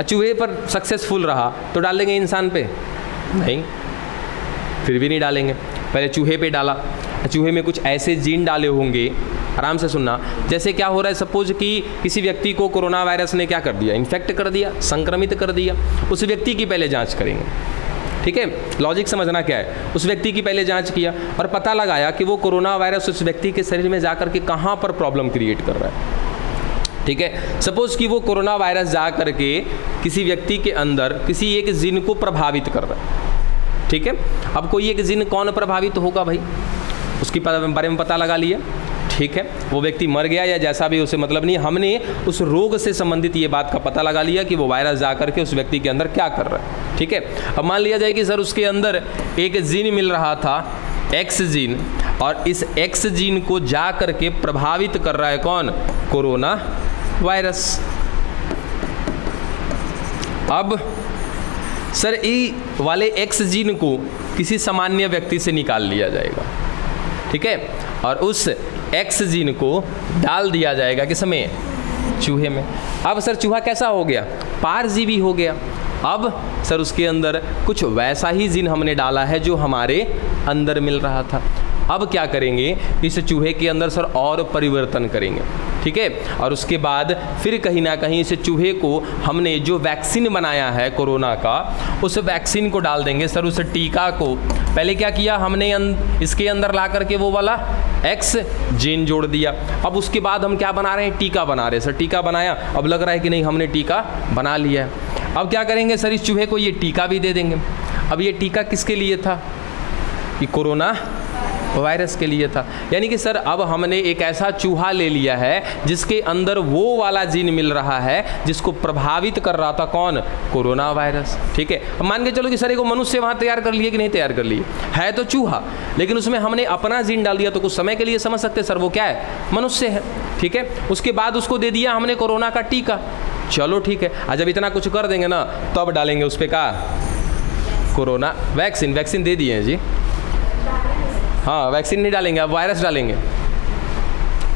चूहे पर सक्सेसफुल रहा तो डाल देंगे इंसान पे? नहीं, फिर भी नहीं डालेंगे। पहले चूहे पे डाला, चूहे में कुछ ऐसे जीन डाले होंगे, आराम से सुनना, जैसे क्या हो रहा है, सपोज कि किसी व्यक्ति को कोरोना वायरस ने क्या कर दिया? इन्फेक्ट कर दिया, संक्रमित कर दिया। उस व्यक्ति की पहले जांच करेंगे, ठीक है। लॉजिक समझना क्या है? उस व्यक्ति की पहले जांच किया और पता लगाया कि वो कोरोना वायरस उस व्यक्ति के शरीर में जाकर के कहाँ पर प्रॉब्लम क्रिएट कर रहा है, ठीक है। सपोज कि वो कोरोना वायरस जा करके किसी व्यक्ति के अंदर किसी एक जीन को प्रभावित कर रहा है, ठीक है। अब कोई एक जीन कौन प्रभावित होगा भाई, उसके बारे में पता लगा लिया, ठीक है। वो व्यक्ति मर गया या जैसा भी, उसे मतलब नहीं, हमने उस रोग से संबंधित ये बात का पता लगा लिया कि वो वायरस जा करके उस व्यक्ति के अंदर क्या कर रहा है, ठीक है। अब मान लिया जाए कि सर उसके अंदर एक जीन मिल रहा था, एक्स जीन, और इस एक्स जीन को जा करके प्रभावित कर रहा है कौन? Corona virus. अब सर ई वाले एक्स जीन को किसी सामान्य व्यक्ति से निकाल लिया जाएगा, ठीक है, और उस एक्स जीन को डाल दिया जाएगा किसमें? चूहे में। अब सर चूहा कैसा हो गया? परजीवी हो गया। अब सर उसके अंदर कुछ वैसा ही जीन हमने डाला है जो हमारे अंदर मिल रहा था। अब क्या करेंगे? इस चूहे के अंदर सर और परिवर्तन करेंगे, ठीक है, और उसके बाद फिर कहीं ना कहीं इस चूहे को हमने जो वैक्सीन बनाया है कोरोना का, उस वैक्सीन को डाल देंगे। सर उस टीका को पहले क्या किया हमने? इसके अंदर ला करके वो वाला एक्स जीन जोड़ दिया। अब उसके बाद हम क्या बना रहे हैं? टीका बना रहे हैं। सर टीका बनाया, अब लग रहा है कि नहीं हमने टीका बना लिया है। अब क्या करेंगे? सर इस चूहे को ये टीका भी दे देंगे। अब ये टीका किसके लिए था? ये कोरोना वायरस के लिए था। यानी कि सर अब हमने एक ऐसा चूहा ले लिया है जिसके अंदर वो वाला जीन मिल रहा है जिसको प्रभावित कर रहा था कौन? कोरोना वायरस, ठीक है। अब मान के चलो कि सर एक मनुष्य वहाँ तैयार कर लिए कि नहीं तैयार कर लिए? है तो चूहा, लेकिन उसमें हमने अपना जीन डाल दिया, तो कुछ समय के लिए समझ सकते सर वो क्या है? मनुष्य है, ठीक है। उसके बाद उसको दे दिया हमने कोरोना का टीका, चलो ठीक है। आज जब इतना कुछ कर देंगे ना तो अब डालेंगे उस पर का कोरोना वैक्सीन। वैक्सीन दे दिए हैं जी, हाँ वैक्सीन नहीं डालेंगे, अब वायरस डालेंगे।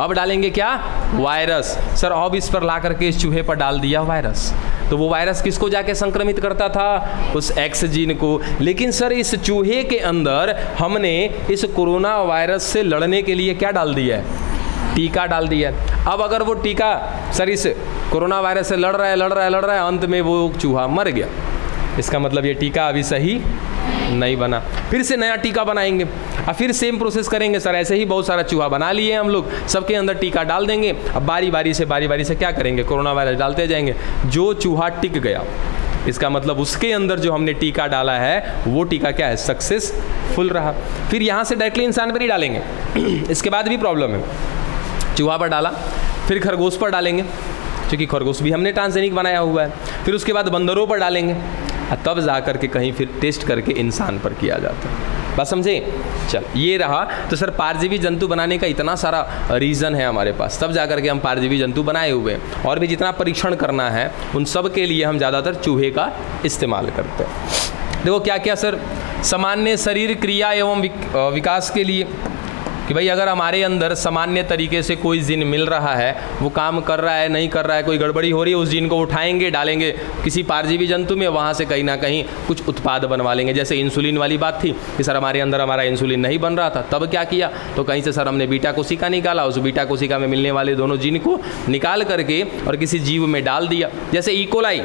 अब डालेंगे क्या? वायरस। सर अब इस पर ला करके इस चूहे पर डाल दिया वायरस, तो वो वायरस किसको जाके संक्रमित करता था? उस एक्स जीन को। लेकिन सर इस चूहे के अंदर हमने इस कोरोना वायरस से लड़ने के लिए क्या डाल दिया है? टीका डाल दिया। अब अगर वो टीका सर इस कोरोना वायरस से लड़ रहा है, अंत में वो चूहा मर गया, इसका मतलब ये टीका अभी सही नहीं बना। फिर से नया टीका बनाएंगे और फिर सेम प्रोसेस करेंगे। सर ऐसे ही बहुत सारा चूहा बना लिए हम लोग, सबके अंदर टीका डाल देंगे। अब बारी बारी से क्या करेंगे? कोरोना वायरस डालते जाएंगे। जो चूहा टिक गया, इसका मतलब उसके अंदर जो हमने टीका डाला है वो टीका क्या है? सक्सेसफुल रहा। फिर यहाँ से डायरेक्टली इंसान पर ही डालेंगे इसके बाद भी प्रॉब्लम है। चूहा पर डाला, फिर खरगोश पर डालेंगे, क्योंकि खरगोश भी हमने ट्रांसजेनिक बनाया हुआ है। फिर उसके बाद बंदरों पर डालेंगे, तब जा कर के कहीं फिर टेस्ट करके इंसान पर किया जाता है। बात समझे? चल ये रहा। तो सर परजीवी जंतु बनाने का इतना सारा रीज़न है हमारे पास, तब जा कर के हम परजीवी जंतु बनाए हुए हैं। और भी जितना परीक्षण करना है उन सब के लिए हम ज़्यादातर चूहे का इस्तेमाल करते हैं। देखो क्या क्या सर, सामान्य शरीर क्रिया एवं विकास के लिए कि भाई अगर हमारे अंदर सामान्य तरीके से कोई जीन मिल रहा है, वो काम कर रहा है नहीं कर रहा है, कोई गड़बड़ी हो रही है, उस जीन को उठाएंगे डालेंगे किसी परजीवी जंतु में, वहाँ से कहीं ना कहीं कुछ उत्पाद बनवा लेंगे। जैसे इंसुलिन वाली बात थी कि सर हमारे अंदर हमारा इंसुलिन नहीं बन रहा था, तब क्या किया? तो कहीं से सर हमने बीटा कोशिका निकाला, उस बीटा कोशिका में मिलने वाले दोनों जीन को निकाल करके और किसी जीव में डाल दिया। जैसे इकोलाई,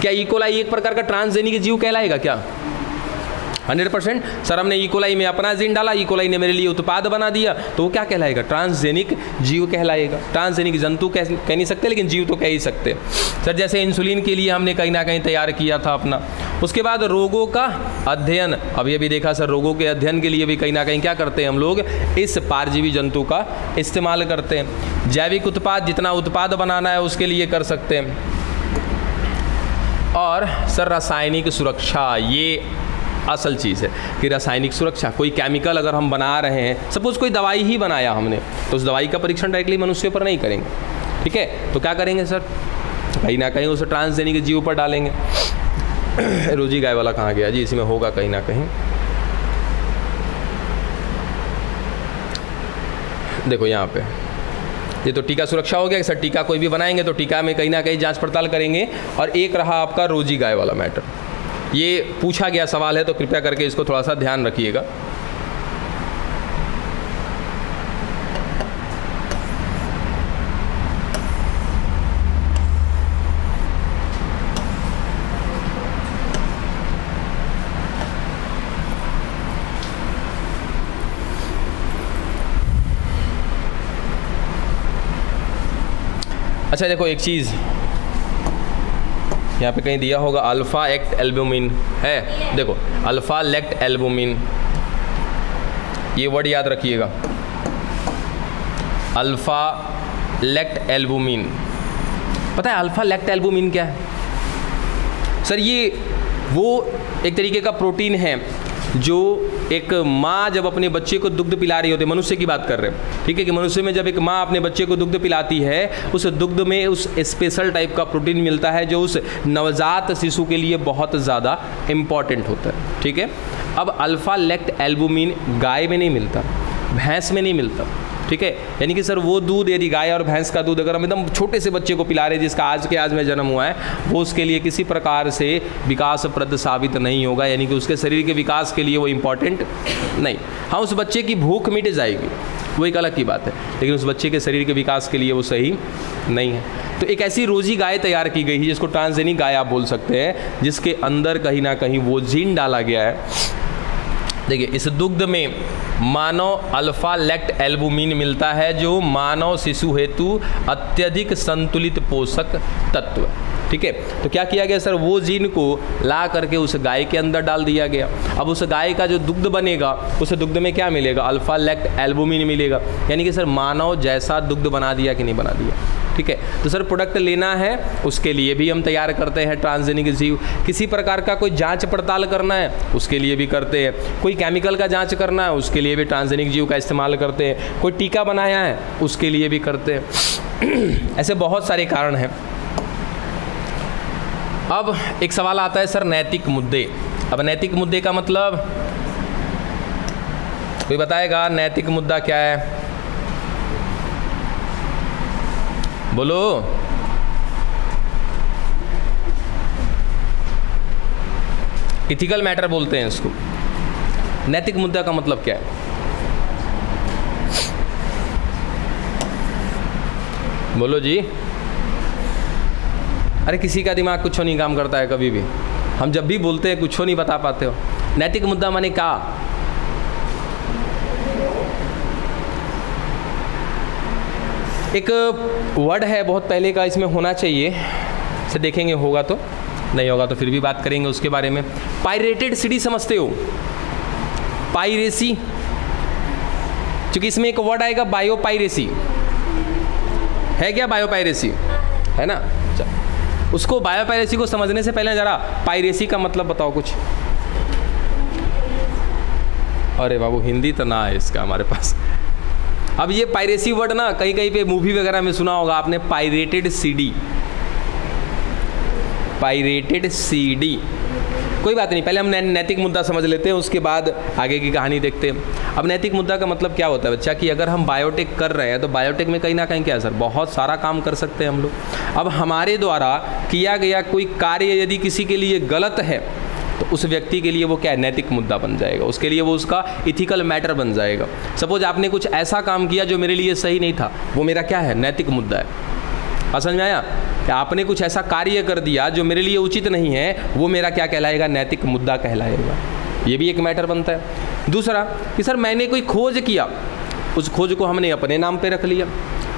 क्या इकोलाई एक प्रकार का ट्रांसजेनिक जीव कहलाएगा क्या? 100%। सर हमने इकोलाई में अपना जीन डाला, इकोलाई ने मेरे लिए उत्पाद बना दिया, तो वो क्या कहलाएगा? ट्रांसजेनिक जीव कहलाएगा। ट्रांसजेनिक जंतु कह नहीं सकते, लेकिन जीव तो कह ही सकते। सर जैसे इंसुलिन के लिए हमने कहीं ना कहीं तैयार किया था अपना। उसके बाद रोगों का अध्ययन, अभी अभी देखा सर, रोगों के अध्ययन के लिए भी कहीं ना कहीं क्या करते हैं हम लोग? इस पारजीवी जंतु का इस्तेमाल करते हैं। जैविक उत्पाद, जितना उत्पाद बनाना है उसके लिए कर सकते हैं। और सर रासायनिक सुरक्षा, ये असल चीज़ है कि रासायनिक सुरक्षा, कोई केमिकल अगर हम बना रहे हैं, सपोज कोई दवाई ही बनाया हमने, तो उस दवाई का परीक्षण डायरेक्टली मनुष्य पर नहीं करेंगे, ठीक है? तो क्या करेंगे सर? कहीं ना कहीं उसे ट्रांसजेनिक जीव पर डालेंगे। रोजी गाय वाला कहाँ गया जी? इसमें होगा कहीं ना कहीं। देखो यहाँ पे ये तो टीका सुरक्षा हो गया। सर टीका कोई भी बनाएंगे तो टीका में कहीं ना कहीं जांच पड़ताल करेंगे। और एक रहा आपका रोजी गाय वाला मैटर, ये पूछा गया सवाल है, तो कृपया करके इसको थोड़ा सा ध्यान रखिएगा। अच्छा देखो एक चीज़ यहाँ पे कहीं दिया होगा, अल्फ़ा एक्ट एल्बुमिन है। देखो अल्फ़ा लेक्ट एल्बुमिन, ये वर्ड याद रखिएगा, अल्फ़ा लेक्ट एल्बुमिन। पता है अल्फ़ा लेक्ट एल्बुमिन क्या है? सर ये वो एक तरीके का प्रोटीन है जो एक माँ जब अपने बच्चे को दुग्ध पिला रही होती है, मनुष्य की बात कर रहे हैं, ठीक है, कि मनुष्य में जब एक माँ अपने बच्चे को दुग्ध पिलाती है, उस दुग्ध में उस स्पेशल टाइप का प्रोटीन मिलता है जो उस नवजात शिशु के लिए बहुत ज़्यादा इम्पॉर्टेंट होता है, ठीक है। अब अल्फ़ा लेक्ट एल्बुमिन गाय में नहीं मिलता, भैंस में नहीं मिलता, ठीक है। यानी कि सर वो दूध, यदि गाय और भैंस का दूध अगर हम एकदम छोटे से बच्चे को पिला रहे जिसका आज में जन्म हुआ है, वो उसके लिए किसी प्रकार से विकासप्रद साबित नहीं होगा, यानी कि उसके शरीर के विकास के लिए वो इम्पॉर्टेंट नहीं। हाँ, उस बच्चे की भूख मिट जाएगी, वो एक अलग की बात है, लेकिन उस बच्चे के शरीर के विकास के लिए वो सही नहीं है। तो एक ऐसी रोजी गाय तैयार की गई है जिसको ट्रांसजेनिक गाय आप बोल सकते हैं, जिसके अंदर कहीं ना कहीं वो जीन डाला गया है। देखिए इस दुग्ध में मानव अल्फ़ा लेक्ट एल्बुमिन मिलता है जो मानव शिशु हेतु अत्यधिक संतुलित पोषक तत्व, ठीक है। तो क्या किया गया सर, वो जीन को ला करके उस गाय के अंदर डाल दिया गया। अब उस गाय का जो दुग्ध बनेगा, उस दुग्ध में क्या मिलेगा? अल्फ़ा लेक्ट एल्बुमिन मिलेगा, यानी कि सर मानव जैसा दुग्ध बना दिया कि नहीं बना दिया, ठीक है। तो सर प्रोडक्ट लेना है उसके लिए भी हम तैयार करते हैं ट्रांसजेनिक जीव। किसी प्रकार का कोई जांच पड़ताल करना है उसके लिए भी करते हैं, कोई केमिकल का जांच करना है उसके लिए भी ट्रांसजेनिक जीव का इस्तेमाल करते हैं, कोई टीका बनाया है उसके लिए भी करते हैं। ऐसे बहुत सारे कारण हैं। अब एक सवाल आता है सर नैतिक मुद्दे। अब नैतिक मुद्दे का मतलब कोई बताएगा? नैतिक मुद्दा क्या है? बोलो। इथिकल मैटर बोलते हैं इसको। नैतिक मुद्दा का मतलब क्या है? बोलो जी। अरे किसी का दिमाग कुछ नहीं काम करता है कभी भी, हम जब भी बोलते हैं कुछ नहीं बता पाते हो। नैतिक मुद्दा माने क्या? एक वर्ड है बहुत पहले का, इसमें होना चाहिए, इसे देखेंगे होगा तो, नहीं होगा तो फिर भी बात करेंगे उसके बारे में। पायरेटेड सीडी समझते हो? पायरेसी, क्योंकि इसमें एक वर्ड आएगा बायोपायरेसी, है क्या? बायोपायरेसी है ना। उसको बायोपायरेसी को समझने से पहले जरा पायरेसी का मतलब बताओ कुछ। अरे बाबू हिंदी तो ना है इसका हमारे पास। अब ये पायरेसी वर्ड ना कहीं कहीं पे मूवी वगैरह में सुना होगा आपने, पायरेटेड सीडी, पायरेटेड सीडी। कोई बात नहीं, पहले हम नैतिक मुद्दा समझ लेते हैं, उसके बाद आगे की कहानी देखते हैं। अब नैतिक मुद्दा का मतलब क्या होता है बच्चा, कि अगर हम बायोटेक कर रहे हैं तो बायोटेक में कहीं ना कहीं क्या है सर, बहुत सारा काम कर सकते हैं हम लोग। अब हमारे द्वारा किया गया कोई कार्य यदि किसी के लिए गलत है तो उस व्यक्ति के लिए वो क्या है, नैतिक मुद्दा बन जाएगा, उसके लिए वो उसका इथिकल मैटर बन जाएगा। सपोज आपने कुछ ऐसा काम किया जो मेरे लिए सही नहीं था, वो मेरा क्या है, नैतिक मुद्दा है। समझ में आया? कि आपने कुछ ऐसा कार्य कर दिया जो मेरे लिए उचित नहीं है, वो मेरा क्या कहलाएगा, नैतिक मुद्दा कहलाएगा। ये भी एक मैटर बनता है। दूसरा कि सर मैंने कोई खोज किया, उस खोज को हमने अपने नाम पे रख लिया।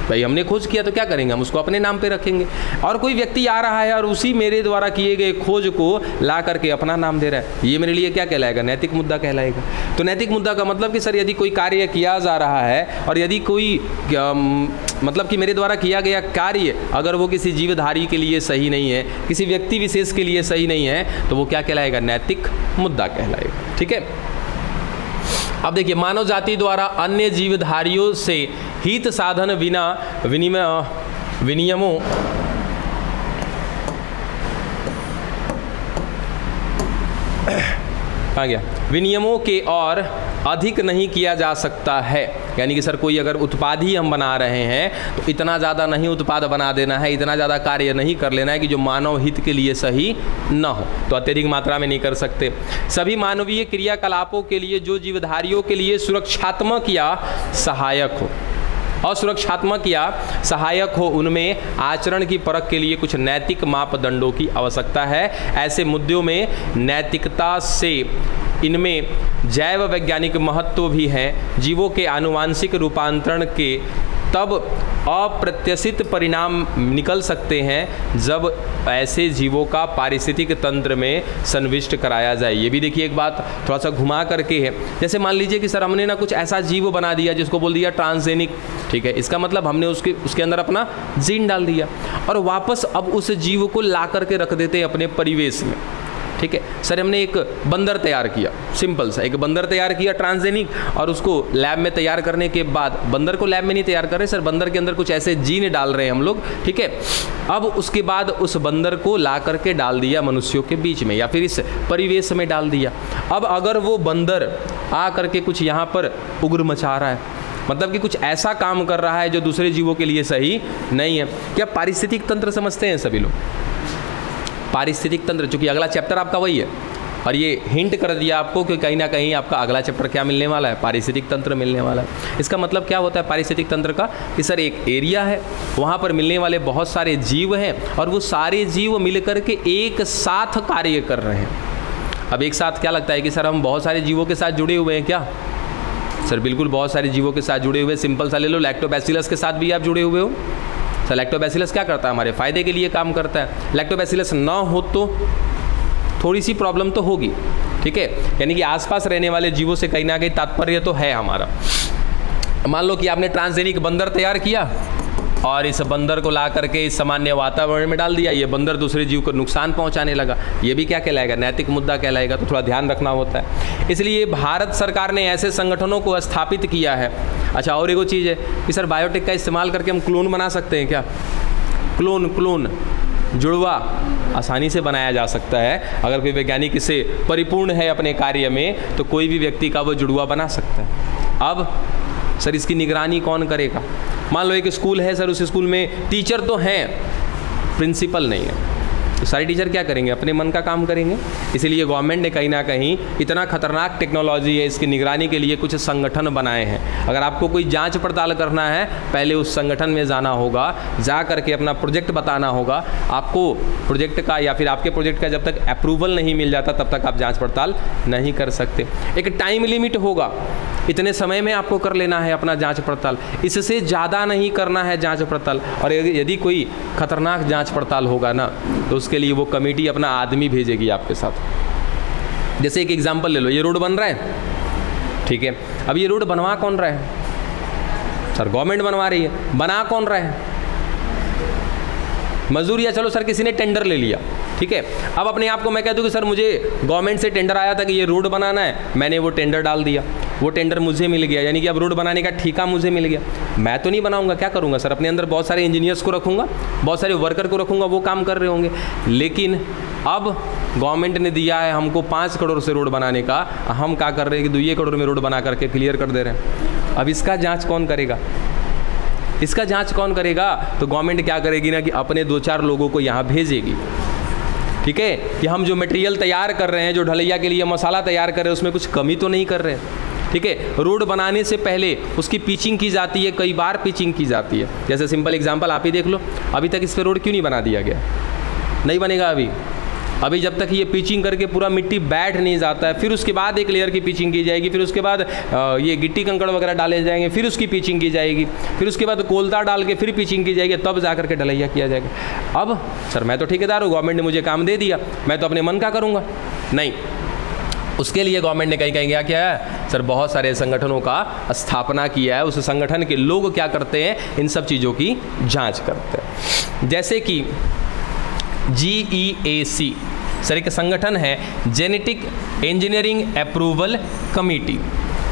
भाई हमने खोज किया तो क्या करेंगे, हम उसको अपने नाम पे रखेंगे। और कोई व्यक्ति आ रहा है और उसी मेरे द्वारा किए गए खोज को ला करके अपना नाम दे रहा है, ये मेरे लिए क्या कहलाएगा, नैतिक मुद्दा कहलाएगा। तो नैतिक मुद्दा का मतलब कि सर यदि कोई कार्य किया जा रहा है और यदि कोई मतलब कि मेरे द्वारा किया गया कार्य अगर वो किसी जीवधारी के लिए सही नहीं है, किसी व्यक्ति विशेष के लिए सही नहीं है, तो वो क्या कहलाएगा, नैतिक मुद्दा कहलाएगा। ठीक है। अब देखिए, मानव जाति द्वारा अन्य जीवधारियों से हित साधन बिना विनियमों आ गया विनियमों के और अधिक नहीं किया जा सकता है। यानी कि सर कोई अगर उत्पाद ही हम बना रहे हैं तो इतना ज़्यादा नहीं उत्पाद बना देना है, इतना ज़्यादा कार्य नहीं कर लेना है कि जो मानव हित के लिए सही न हो, तो अत्यधिक मात्रा में नहीं कर सकते। सभी मानवीय क्रियाकलापों के लिए जो जीवधारियों के लिए सुरक्षात्मक या सहायक हो, असुरक्षात्मक या सहायक हो, उनमें आचरण की परख के लिए कुछ नैतिक मापदंडों की आवश्यकता है। ऐसे मुद्दों में नैतिकता से इनमें जैव वैज्ञानिक महत्व भी है। जीवों के आनुवांशिक रूपांतरण के तब अप्रत्याशित परिणाम निकल सकते हैं जब ऐसे जीवों का पारिस्थितिक तंत्र में संविष्ट कराया जाए। ये भी देखिए एक बात थोड़ा सा घुमा करके है। जैसे मान लीजिए कि सर हमने ना कुछ ऐसा जीव बना दिया जिसको बोल दिया ट्रांसजेनिक, ठीक है, इसका मतलब हमने उसके अंदर अपना जीन डाल दिया और वापस अब उस जीव को ला करके रख देते हैं अपने परिवेश में। ठीक है सर, हमने एक बंदर तैयार किया, सिंपल सा एक बंदर तैयार किया ट्रांसजेनिक, और उसको लैब में तैयार करने के बाद, बंदर को लैब में नहीं तैयार कर रहे सर, बंदर के अंदर कुछ ऐसे जीन डाल रहे हैं हम लोग। ठीक है, अब उसके बाद उस बंदर को ला करके डाल दिया मनुष्यों के बीच में या फिर इस परिवेश में डाल दिया। अब अगर वो बंदर आ करके कुछ यहाँ पर उग्र मचा रहा है, मतलब कि कुछ ऐसा काम कर रहा है जो दूसरे जीवों के लिए सही नहीं है, क्या पारिस्थितिक तंत्र समझते हैं सभी लोग? पारिस्थितिक तंत्र, चूंकि अगला चैप्टर आपका वही है और ये हिंट कर दिया आपको कि कहीं ना कहीं आपका अगला चैप्टर क्या मिलने वाला है, पारिस्थितिक तंत्र मिलने वाला है। इसका मतलब क्या होता है पारिस्थितिक तंत्र का, कि सर एक एरिया है, वहाँ पर मिलने वाले बहुत सारे जीव हैं और वो सारे जीव मिलकर के एक साथ कार्य कर रहे हैं। अब एक साथ क्या लगता है कि सर हम बहुत सारे जीवों के साथ जुड़े हुए हैं क्या? सर बिल्कुल बहुत सारे जीवों के साथ जुड़े हुए। सिंपल सा ले लो, लैक्टोबैसिलस के साथ भी आप जुड़े हुए हो। सर लैक्टोबैसिलस क्या करता है, हमारे फायदे के लिए काम करता है। लैक्टोबैसिलस ना हो तो थोड़ी सी प्रॉब्लम तो होगी। ठीक है, यानी कि आसपास रहने वाले जीवों से कहीं ना कहीं तात्पर्य तो है हमारा। मान लो कि आपने ट्रांसजेनिक बंदर तैयार किया और इस बंदर को ला करके इस सामान्य वातावरण में डाल दिया, ये बंदर दूसरे जीव को नुकसान पहुंचाने लगा, ये भी क्या कहलाएगा, नैतिक मुद्दा कहलाएगा। तो थोड़ा ध्यान रखना होता है। इसलिए भारत सरकार ने ऐसे संगठनों को स्थापित किया है। अच्छा, और एक चीज़ है कि सर बायोटेक का इस्तेमाल करके हम क्लोन बना सकते हैं क्या? क्लोन जुड़वा आसानी से बनाया जा सकता है। अगर कोई वैज्ञानिक इसे परिपूर्ण है अपने कार्य में तो कोई भी व्यक्ति का वो जुड़वा बना सकता है। अब सर इसकी निगरानी कौन करेगा? मान लो एक स्कूल है सर, उस स्कूल में टीचर तो हैं, प्रिंसिपल नहीं है, तो सारे टीचर क्या करेंगे, अपने मन का काम करेंगे। इसीलिए गवर्नमेंट ने कहीं ना कहीं इतना खतरनाक टेक्नोलॉजी है, इसकी निगरानी के लिए कुछ संगठन बनाए हैं। अगर आपको कोई जांच पड़ताल करना है, पहले उस संगठन में जाना होगा, जा करके अपना प्रोजेक्ट बताना होगा। आपको प्रोजेक्ट का या फिर आपके प्रोजेक्ट का जब तक अप्रूवल नहीं मिल जाता तब तक आप जाँच पड़ताल नहीं कर सकते। एक टाइम लिमिट होगा, इतने समय में आपको कर लेना है अपना जांच पड़ताल, इससे ज़्यादा नहीं करना है जांच पड़ताल। और यदि कोई खतरनाक जांच पड़ताल होगा ना, तो उसके लिए वो कमेटी अपना आदमी भेजेगी आपके साथ। जैसे एक एग्जांपल ले लो, ये रोड बन रहा है, ठीक है, अब ये रोड बनवा कौन रहा है? सर गवर्नमेंट बनवा रही है। बना कौन रहा है? मजदूर, या चलो सर किसी ने टेंडर ले लिया, ठीक है। अब अपने आप को मैं कहता हूँ कि सर मुझे गवर्नमेंट से टेंडर आया था कि ये रोड बनाना है, मैंने वो टेंडर डाल दिया, वो टेंडर मुझे मिल गया, यानी कि अब रोड बनाने का ठेका मुझे मिल गया। मैं तो नहीं बनाऊंगा, क्या करूंगा सर, अपने अंदर बहुत सारे इंजीनियर्स को रखूंगा, बहुत सारे वर्कर को रखूंगा, वो काम कर रहे होंगे। लेकिन अब गवर्नमेंट ने दिया है हमको 5 करोड़ से रोड बनाने का, हम क्या कर रहे हैं कि 2 करोड़ में रोड बना करके क्लियर कर दे रहे हैं। अब इसका जाँच कौन करेगा? इसका जांच कौन करेगा? तो गवर्नमेंट क्या करेगी ना कि अपने 2-4 लोगों को यहाँ भेजेगी, ठीक है, कि हम जो मटेरियल तैयार कर रहे हैं, जो ढलैया के लिए मसाला तैयार कर रहे हैं, उसमें कुछ कमी तो नहीं कर रहे हैं। ठीक है, रोड बनाने से पहले उसकी पिचिंग की जाती है, कई बार पिचिंग की जाती है। जैसे सिंपल एग्जांपल आप ही देख लो, अभी तक इस पर रोड क्यों नहीं बना दिया गया? नहीं बनेगा अभी, अभी जब तक ये पिचिंग करके पूरा मिट्टी बैठ नहीं जाता है, फिर उसके बाद एक लेयर की पिचिंग की जाएगी, फिर उसके बाद ये गिट्टी कंकड़ वगैरह डाले जाएंगे, फिर उसकी पिचिंग की जाएगी, फिर उसके बाद कोलता डाल के फिर पिचिंग की जाएगी, तब जा करके ढलैया किया जाएगा। अब सर मैं तो ठेकेदार हूँ, गवर्नमेंट ने मुझे काम दे दिया, मैं तो अपने मन का करूँगा। नहीं, उसके लिए गवर्नमेंट ने कहीं कहीं क्या किया है सर, बहुत सारे संगठनों का स्थापना किया है। उस संगठन के लोग क्या करते हैं, इन सब चीज़ों की जांच करते हैं। जैसे कि GEAC सर एक संगठन है, जेनेटिक इंजीनियरिंग अप्रूवल कमेटी।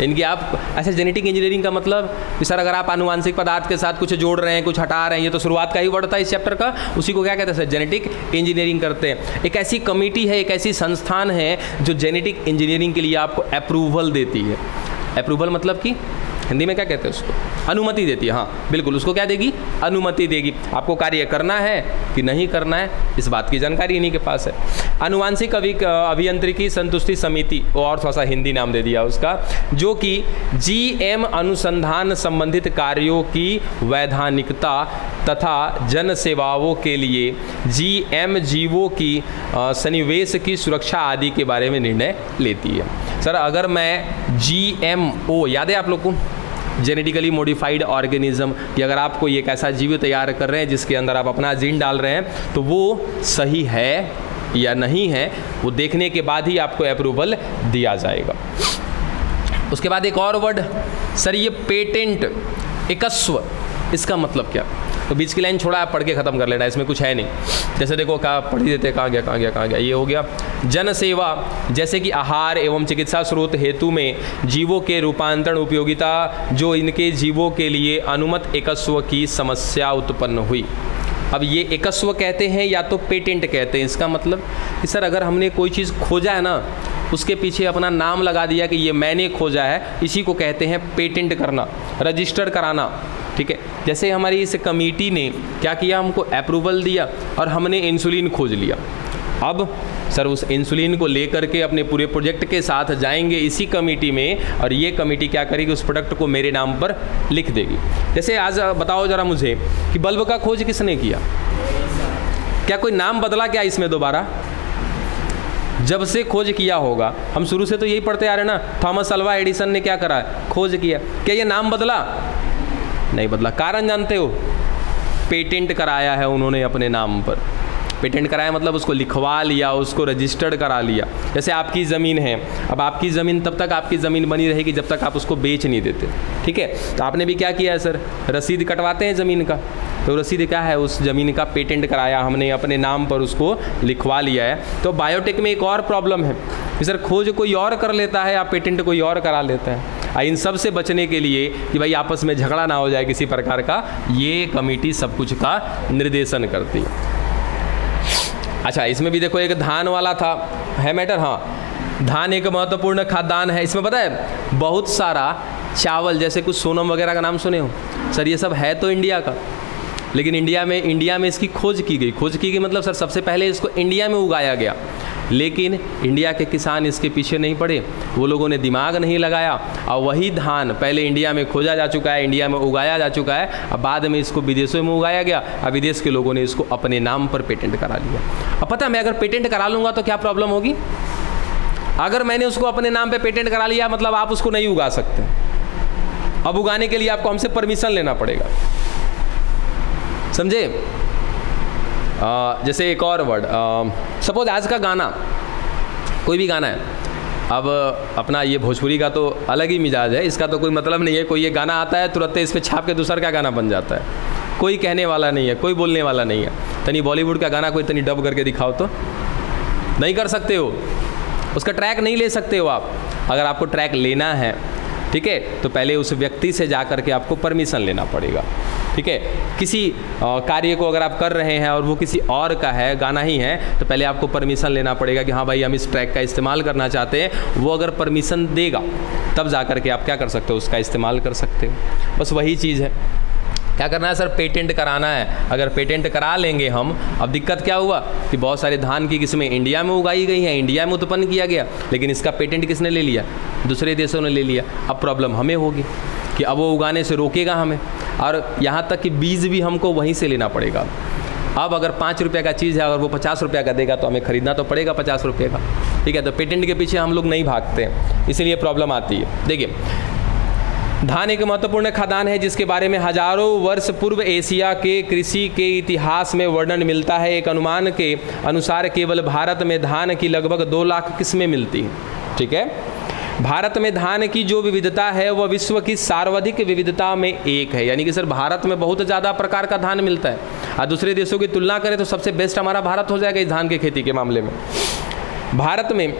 इनकी आप ऐसे जेनेटिक इंजीनियरिंग का मतलब कि सर अगर आप आनुवांशिक पदार्थ के साथ कुछ जोड़ रहे हैं, कुछ हटा रहे हैं, ये तो शुरुआत का ही वर्ड था इस चैप्टर का, उसी को क्या कहते हैं सर, जेनेटिक इंजीनियरिंग करते हैं। एक ऐसी कमेटी है, एक ऐसी संस्थान है जो जेनेटिक इंजीनियरिंग के लिए आपको अप्रूवल देती है। अप्रूवल मतलब कि हिंदी में क्या कहते हैं उसको, अनुमति देती है। हाँ बिल्कुल, उसको क्या देगी, अनुमति देगी। आपको कार्य करना है कि नहीं करना है, इस बात की जानकारी इन्हीं के पास है। आनुवांशिक अभियांत्रिकी संतुष्टि समिति, वो और थोड़ा सा हिंदी नाम दे दिया उसका, जो कि GM अनुसंधान संबंधित कार्यों की वैधानिकता तथा जन सेवाओं के लिए GM जीवों की सन्निवेश की सुरक्षा आदि के बारे में निर्णय लेती है। सर अगर मैं GMO, याद है आप लोग को, जेनेटिकली मॉडिफाइड ऑर्गेनिज्म, कि अगर आप कोई एक ऐसा जीव तैयार कर रहे हैं जिसके अंदर आप अपना जीन डाल रहे हैं, तो वो सही है या नहीं है, वो देखने के बाद ही आपको अप्रूवल दिया जाएगा। उसके बाद एक और वर्ड सर, ये पेटेंट एकस्व, इसका मतलब क्या, तो बीच की लाइन छोड़ा, आप पढ़ के खत्म कर लेना, इसमें कुछ है नहीं। जैसे देखो कहाँ पढ़ ही देते, कहाँ गया, ये हो गया। जन सेवा, जैसे कि आहार एवं चिकित्सा स्रोत हेतु में जीवों के रूपांतरण उपयोगिता, जो इनके जीवों के लिए अनुमत एकस्व की समस्या उत्पन्न हुई। अब ये एकस्व कहते हैं या तो पेटेंट कहते हैं। इसका मतलब कि सर अगर हमने कोई चीज़ खोजा है ना, उसके पीछे अपना नाम लगा दिया कि ये मैंने खोजा है, इसी को कहते हैं पेटेंट करना, रजिस्टर्ड कराना। ठीक है, जैसे हमारी इस कमेटी ने क्या किया, हमको अप्रूवल दिया और हमने इंसुलिन खोज लिया। अब सर उस इंसुलिन को लेकर के अपने पूरे प्रोजेक्ट के साथ जाएंगे इसी कमेटी में, और ये कमेटी क्या करेगी, उस प्रोडक्ट को मेरे नाम पर लिख देगी। जैसे आज बताओ जरा मुझे कि बल्ब का खोज किसने किया, क्या कोई नाम बदला क्या इसमें दोबारा? जब से खोज किया होगा, हम शुरू से तो यही पढ़ते आ रहे ना, थॉमस अल्वा एडिसन ने क्या करा, खोज किया, क्या ये नाम बदला? नहीं बदला। कारण जानते हो, पेटेंट कराया है उन्होंने अपने नाम पर। पेटेंट कराया मतलब उसको लिखवा लिया, उसको रजिस्टर्ड करा लिया। जैसे आपकी ज़मीन है, अब आपकी ज़मीन तब तक आपकी ज़मीन बनी रहेगी जब तक आप उसको बेच नहीं देते। ठीक है, तो आपने भी क्या किया है सर, रसीद कटवाते हैं ज़मीन का, तो रसीद क्या है, उस ज़मीन का पेटेंट कराया हमने, अपने नाम पर उसको लिखवा लिया है। तो बायोटेक में एक और प्रॉब्लम है कि सर खोज कोई और कर लेता है या पेटेंट कोई और करा लेता है। इन सब से बचने के लिए कि भाई आपस में झगड़ा ना हो जाए किसी प्रकार का, ये कमेटी सब कुछ का निर्देशन करती है। अच्छा, इसमें भी देखो एक धान वाला था, है मैटर। हाँ, धान एक महत्वपूर्ण खाद्यान्न है। इसमें पता है बहुत सारा चावल, जैसे कुछ सोनम वगैरह का नाम सुने हो सर, ये सब है तो इंडिया का, लेकिन इंडिया में इसकी खोज की गई मतलब सर सबसे पहले इसको इंडिया में उगाया गया, लेकिन इंडिया के किसान इसके पीछे नहीं पड़े, वो लोगों ने दिमाग नहीं लगाया, और वही धान पहले इंडिया में खोजा जा चुका है, इंडिया में उगाया जा चुका है, अब बाद में इसको विदेशों में उगाया गया, अब विदेश के लोगों ने इसको अपने नाम पर पेटेंट करा लिया। अब पता है मैं अगर पेटेंट करा लूँगा तो क्या प्रॉब्लम होगी, अगर मैंने उसको अपने नाम पर पेटेंट करा लिया मतलब आप उसको नहीं उगा सकते, अब उगाने के लिए आपको हमसे परमिशन लेना पड़ेगा, समझे। जैसे एक और वर्ड, सपोज आज का गाना, कोई भी गाना है, अब अपना ये भोजपुरी का तो अलग ही मिजाज है, इसका तो कोई मतलब नहीं है, कोई ये गाना आता है तुरंत इस पर छाप के दूसरा का गाना बन जाता है, कोई कहने वाला नहीं है, कोई बोलने वाला नहीं है। तनी बॉलीवुड का गाना कोई तनी डब करके दिखाओ तो नहीं कर सकते हो, उसका ट्रैक नहीं ले सकते हो आप। अगर आपको ट्रैक लेना है, ठीक है, तो पहले उस व्यक्ति से जा कर के आपको परमिशन लेना पड़ेगा। ठीक है, किसी कार्य को अगर आप कर रहे हैं और वो किसी और का है, गाना ही है, तो पहले आपको परमिशन लेना पड़ेगा कि हाँ भाई हम इस ट्रैक का इस्तेमाल करना चाहते हैं। वो अगर परमिशन देगा तब जा कर के आप क्या कर सकते हो, उसका इस्तेमाल कर सकते हो। बस वही चीज़ है। क्या करना है सर, पेटेंट कराना है। अगर पेटेंट करा लेंगे हम, अब दिक्कत क्या हुआ कि बहुत सारे धान की किस्में इंडिया में उगाई गई हैं, इंडिया में उत्पन्न किया गया, लेकिन इसका पेटेंट किसने ले लिया, दूसरे देशों ने ले लिया। अब प्रॉब्लम हमें होगी कि अब वो उगाने से रोकेगा हमें, और यहाँ तक कि बीज भी हमको वहीं से लेना पड़ेगा। अब अगर 5 रुपये का चीज़ है, अगर वो 50 रुपये का देगा तो हमें खरीदना तो पड़ेगा 50 रुपये का, ठीक है। तो पेटेंट के पीछे हम लोग नहीं भागते हैं, इसीलिए प्रॉब्लम आती है। देखिए, धान एक महत्वपूर्ण खाद्यान्न है जिसके बारे में हजारों वर्ष पूर्व एशिया के कृषि के इतिहास में वर्णन मिलता है। एक अनुमान के अनुसार केवल भारत में धान की लगभग 2 लाख किस्में मिलती हैं, ठीक है। भारत में धान की जो विविधता है वह विश्व की सर्वाधिक विविधता में एक है, यानी कि सर भारत में बहुत ज़्यादा प्रकार का धान मिलता है। और दूसरे देशों की तुलना करें तो सबसे बेस्ट हमारा भारत हो जाएगा इस धान की खेती के मामले में। भारत में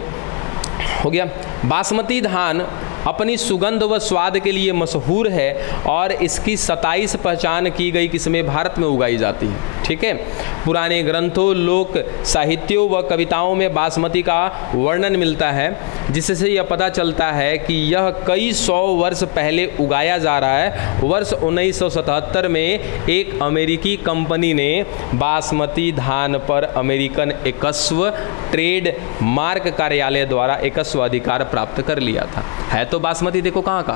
हो गया बासमती धान अपनी सुगंध व स्वाद के लिए मशहूर है और इसकी 27 पहचान की गई किस्में भारत में उगाई जाती हैं, ठीक है। पुराने ग्रंथों, लोक साहित्यों व कविताओं में बासमती का वर्णन मिलता है, जिससे यह पता चलता है कि यह कई 100 वर्ष पहले उगाया जा रहा है। वर्ष 1977 में एक अमेरिकी कंपनी ने बासमती धान पर अमेरिकन एकस्व ट्रेड मार्क कार्यालय द्वारा एकस्व अधिकार प्राप्त कर लिया था। है तो बासमती देखो कहाँ का,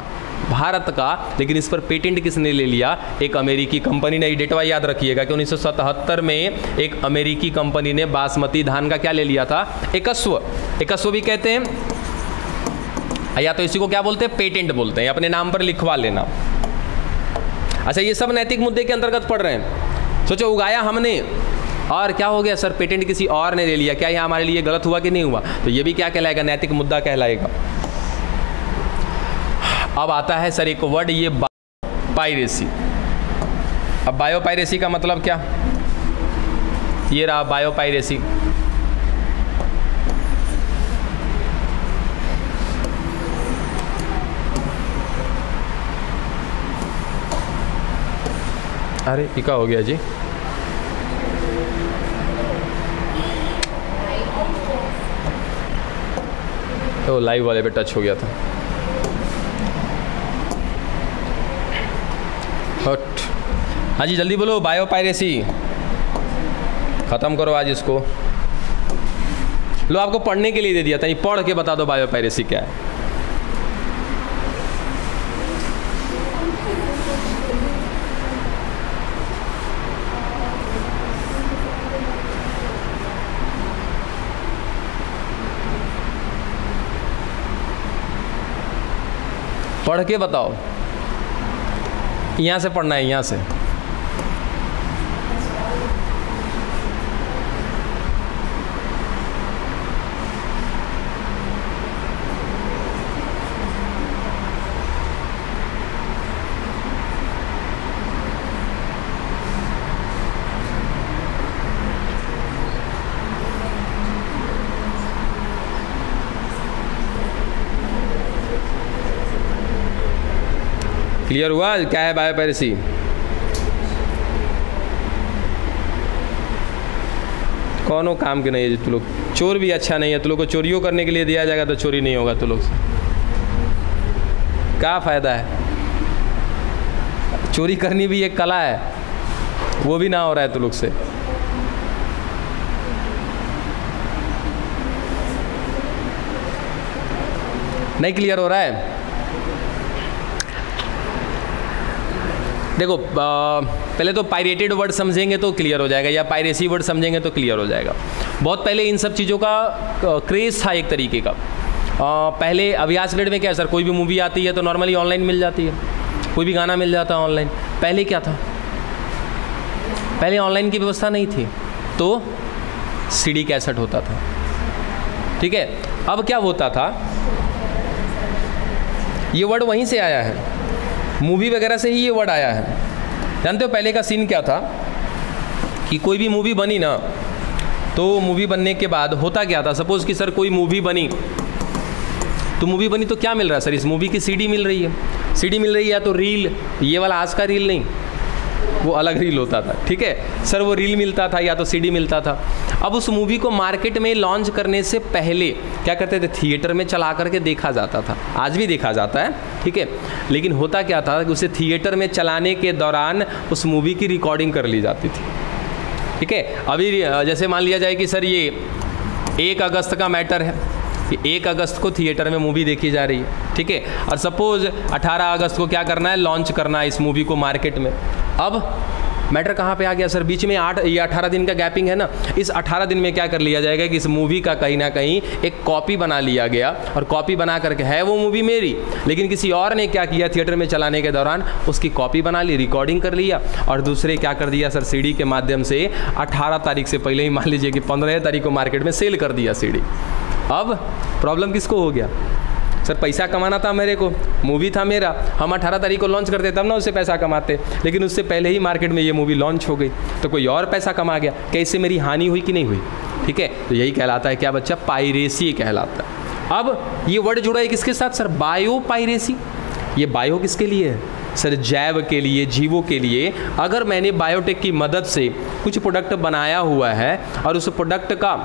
भारत का, लेकिन इस पर पेटेंट किसने ले लिया? एक अमेरिकी कंपनी ने। डेटवा याद रखिएगा कि 1977 में एक अमेरिकी कंपनी ने बासमती धान का क्या ले लिया था? एकस्व। एकस्व भी कहते हैं, या तो इसी को क्या बोलते हैं? पेटेंट बोलते हैं। अपने नाम पर लिखवा लेना। अच्छा, ये सब नैतिक मुद्दे के अंतर्गत पड़ रहे हैं। सोचो, उगाया हमने और क्या हो गया सर? पेटेंट किसी और ने ले लिया। क्या ये हमारे लिए गलत हुआ कि नहीं हुआ? तो ये भी क्या कहलाएगा? नैतिक मुद्दा कहलाएगा। अब आता है सर एक वर्ड, ये बायोपायरेसी। अब बायोपायरेसी का मतलब क्या? ये रहा बायोपायरेसी। अरे ये क्या हो गया जी? तो लाइव वाले पे टच हो गया था। हाँ जी, जल्दी बोलो। बायोपायरेसी खत्म करो आज इसको। लो, आपको पढ़ने के लिए दे दिया था, ये पढ़ के बता दो बायोपायरेसी क्या है। पढ़ के बताओ। यहाँ से पढ़ना है, यहाँ से। क्लियर हुआ क्या है बायोपायरेसी? कौनो काम के नहीं है। तू लोग चोर भी अच्छा नहीं है। तू लोग को चोरियों करने के लिए दिया जाएगा तो चोरी नहीं होगा। तू लोग से क्या फ़ायदा है? चोरी करनी भी एक कला है, वो भी ना हो रहा है तू लोग से। नहीं क्लियर हो रहा है? देखो, पहले तो पायरेटेड वर्ड समझेंगे तो क्लियर हो जाएगा, या पायरेसी वर्ड समझेंगे तो क्लियर हो जाएगा। बहुत पहले इन सब चीज़ों का क्रेज़ था एक तरीके का। पहले अभी आज डेट में क्या है सर? कोई भी मूवी आती है तो नॉर्मली ऑनलाइन मिल जाती है, कोई भी गाना मिल जाता है ऑनलाइन। पहले क्या था? पहले ऑनलाइन की व्यवस्था नहीं थी, तो सीडी कैसेट होता था, ठीक है। अब क्या होता था? ये वर्ड वहीं से आया है, मूवी वगैरह से ही ये वर्ड आया है। जानते हो पहले का सीन क्या था? कि कोई भी मूवी बनी ना, तो मूवी बनने के बाद होता क्या था? सपोज़ कि सर कोई मूवी बनी, तो मूवी बनी तो क्या मिल रहा है सर? इस मूवी की सीडी मिल रही है। सीडी मिल रही है या तो रील, ये वाला आज का रील नहीं, वो अलग रील होता था, ठीक है सर। वो रील मिलता था या तो सीडी मिलता था। अब उस मूवी को मार्केट में लॉन्च करने से पहले क्या करते थे? थिएटर में चला करके देखा जाता था। आज भी देखा जाता है, ठीक है। लेकिन होता क्या था कि उसे थिएटर में चलाने के दौरान उस मूवी की रिकॉर्डिंग कर ली जाती थी, ठीक है। अभी जैसे मान लिया जाए कि सर ये 1 अगस्त का मैटर है कि 1 अगस्त को थिएटर में मूवी देखी जा रही है, ठीक है। और सपोज़ 18 अगस्त को क्या करना है? लॉन्च करना है इस मूवी को मार्केट में। अब मैटर कहाँ पे आ गया सर, बीच में 8 या 18 दिन का गैपिंग है ना, इस 18 दिन में क्या कर लिया जाएगा कि इस मूवी का कहीं ना कहीं एक कॉपी बना लिया गया, और कॉपी बना करके है वो मूवी मेरी, लेकिन किसी और ने क्या किया, थिएटर में चलाने के दौरान उसकी कॉपी बना ली, रिकॉर्डिंग कर लिया, और दूसरे क्या कर दिया सर, सीडी के माध्यम से 18 तारीख से पहले ही मान लीजिए कि 15 तारीख को मार्केट में सेल कर दिया सीडी। अब प्रॉब्लम किसको हो गया सर, पैसा कमाना था मेरे को, मूवी था मेरा, हम 18 तारीख को लॉन्च करते तब ना उससे पैसा कमाते, लेकिन उससे पहले ही मार्केट में ये मूवी लॉन्च हो गई, तो कोई और पैसा कमा गया, क्या इससे मेरी हानि हुई कि नहीं हुई? ठीक है, तो यही कहलाता है क्या बच्चा, पायरेसी कहलाता है। अब ये वर्ड जुड़ा है किसके साथ सर, बायो पायरेसी। ये बायो किसके लिए है सर, जैव के लिए, जीवों के लिए। अगर मैंने बायोटेक की मदद से कुछ प्रोडक्ट बनाया हुआ है और उस प्रोडक्ट का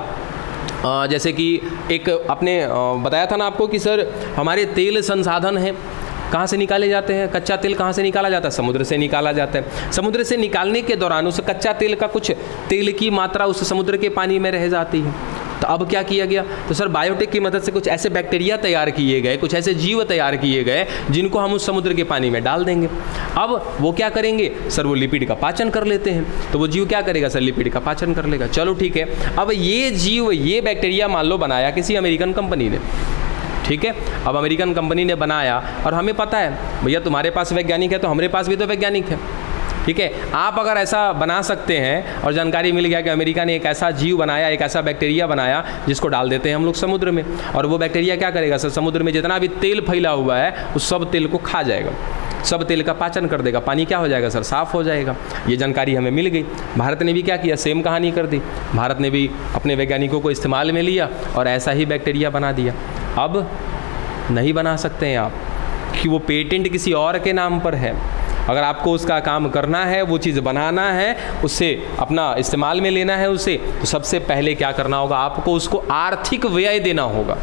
जैसे कि एक आपने बताया था ना आपको कि सर हमारे तेल संसाधन हैं, कहाँ से निकाले जाते हैं, कच्चा तेल कहाँ से निकाला जाता है, समुद्र से निकाला जाता है। समुद्र से निकालने के दौरान उस कच्चा तेल का कुछ तेल की मात्रा उस समुद्र के पानी में रह जाती है। तो अब क्या किया गया, तो सर बायोटेक की मदद से कुछ ऐसे बैक्टीरिया तैयार किए गए, कुछ ऐसे जीव तैयार किए गए जिनको हम उस समुद्र के पानी में डाल देंगे। अब वो क्या करेंगे सर, वो लिपिड का पाचन कर लेते हैं, तो वो जीव क्या करेगा सर, लिपिड का पाचन कर लेगा। चलो ठीक है, अब ये जीव, ये बैक्टीरिया मान लो बनाया किसी अमेरिकन कंपनी ने, ठीक है, अब अमेरिकन कंपनी ने बनाया और हमें पता है भैया तुम्हारे पास वैज्ञानिक है तो हमारे पास भी तो वैज्ञानिक है, ठीक है, आप अगर ऐसा बना सकते हैं और जानकारी मिल गया कि अमेरिका ने एक ऐसा जीव बनाया, एक ऐसा बैक्टीरिया बनाया जिसको डाल देते हैं हम लोग समुद्र में, और वो बैक्टीरिया क्या करेगा सर, समुद्र में जितना भी तेल फैला हुआ है उस सब तेल को खा जाएगा, सब तेल का पाचन कर देगा, पानी क्या हो जाएगा सर, साफ हो जाएगा। ये जानकारी हमें मिल गई। भारत ने भी क्या किया, सेम कहानी कर दी, भारत ने भी अपने वैज्ञानिकों को इस्तेमाल में लिया और ऐसा ही बैक्टीरिया बना दिया। अब नहीं बना सकते हैं आप कि वो पेटेंट किसी और के नाम पर है। अगर आपको उसका काम करना है, वो चीज़ बनाना है, उससे अपना इस्तेमाल में लेना है उसे, तो सबसे पहले क्या करना होगा, आपको उसको आर्थिक व्यय देना होगा।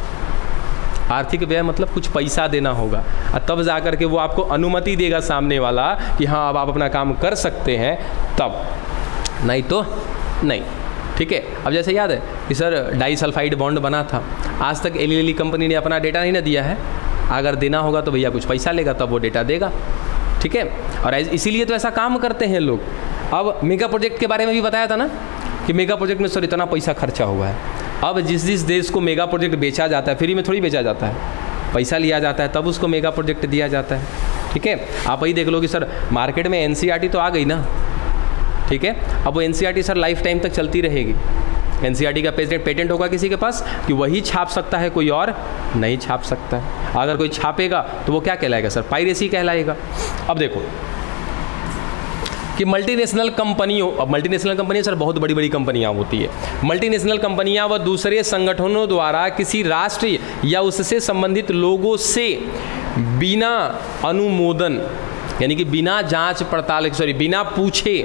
आर्थिक व्यय मतलब कुछ पैसा देना होगा, और तब जा कर के वो आपको अनुमति देगा सामने वाला कि हाँ अब आप अपना काम कर सकते हैं, तब, नहीं तो नहीं। ठीक है, अब जैसे याद है कि सर डाइसल्फाइड बॉन्ड बना था, आज तक एली कंपनी ने अपना डेटा नहीं ना दिया है, अगर देना होगा तो भैया कुछ पैसा लेगा तब वो डेटा देगा। ठीक है, और इसीलिए तो ऐसा काम करते हैं लोग। अब मेगा प्रोजेक्ट के बारे में भी बताया था ना कि मेगा प्रोजेक्ट में सर इतना पैसा खर्चा हुआ है। अब जिस देश को मेगा प्रोजेक्ट बेचा जाता है, फ्री में थोड़ी बेचा जाता है, पैसा लिया जाता है तब उसको मेगा प्रोजेक्ट दिया जाता है। ठीक है, आप वही देख लो कि सर मार्केट में एनसीईआरटी तो आ गई ना, ठीक है, अब वो एनसीईआरटी सर लाइफ टाइम तक चलती रहेगी। एनसीईआरटी का पेटेंट होगा किसी के पास कि वही छाप सकता है, कोई और नहीं छाप सकता है। अगर कोई छापेगा तो वो क्या कहलाएगा सर, पायरेसी कहलाएगा। अब देखो कि मल्टीनेशनल कंपनियों, अब मल्टीनेशनल कंपनी सर बहुत बड़ी बड़ी कंपनियां होती है। मल्टीनेशनल कंपनियां व दूसरे संगठनों द्वारा किसी राष्ट्र या उससे संबंधित लोगों से बिना अनुमोदन, यानी कि बिना जांच पड़ताल, बिना पूछे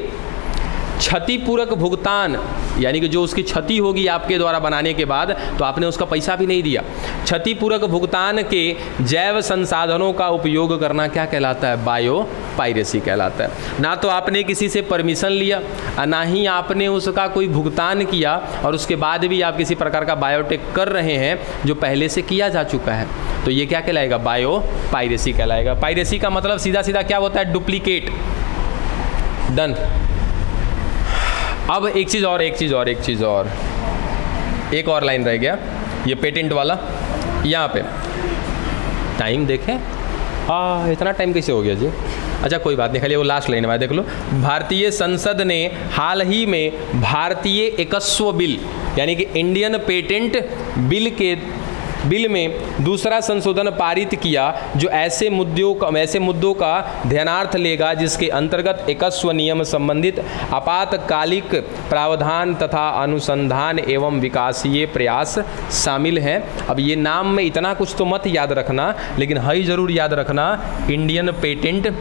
क्षतिपूरक भुगतान, यानी कि जो उसकी क्षति होगी आपके द्वारा बनाने के बाद तो आपने उसका पैसा भी नहीं दिया, क्षतिपूरक भुगतान के जैव संसाधनों का उपयोग करना क्या कहलाता है, बायो पायरेसी कहलाता है। ना तो आपने किसी से परमिशन लिया, ना ही आपने उसका कोई भुगतान किया, और उसके बाद भी आप किसी प्रकार का बायोटेक कर रहे हैं जो पहले से किया जा चुका है, तो ये क्या कहलाएगा, बायो पायरेसी कहलाएगा। पायरेसी का मतलब सीधा सीधा क्या होता है, डुप्लीकेट। डन। अब एक चीज़ और एक और लाइन रह गया, ये पेटेंट वाला। यहाँ पे टाइम देखें, इतना टाइम कैसे हो गया जी, अच्छा कोई बात नहीं, खाली वो लास्ट लाइन में देख लो। भारतीय संसद ने हाल ही में भारतीय एकस्व बिल, यानी कि इंडियन पेटेंट बिल में दूसरा संशोधन पारित किया जो ऐसे मुद्दों का ध्यानार्थ लेगा जिसके अंतर्गत एकस्व नियम संबंधित आपातकालिक प्रावधान तथा अनुसंधान एवं विकासीय प्रयास शामिल हैं। अब ये नाम में इतना कुछ तो मत याद रखना, लेकिन है जरूर याद रखना इंडियन पेटेंट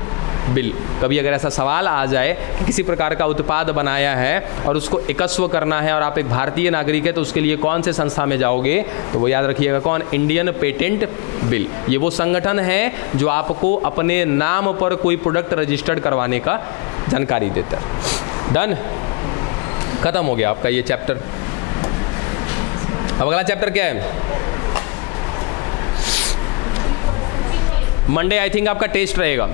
बिल। कभी अगर ऐसा सवाल आ जाए कि किसी प्रकार का उत्पाद बनाया है और उसको एकस्व करना है और आप एक भारतीय नागरिक है तो उसके लिए कौन से संस्था में जाओगे, तो वो याद रखिएगा कौन, इंडियन पेटेंट बिल। ये वो संगठन है जो आपको अपने नाम पर कोई प्रोडक्ट रजिस्टर्ड करवाने का जानकारी देता है। डन, खत्म हो गया आपका ये चैप्टर। अब अगला चैप्टर क्या है, मंडे आई थिंक आपका टेस्ट रहेगा।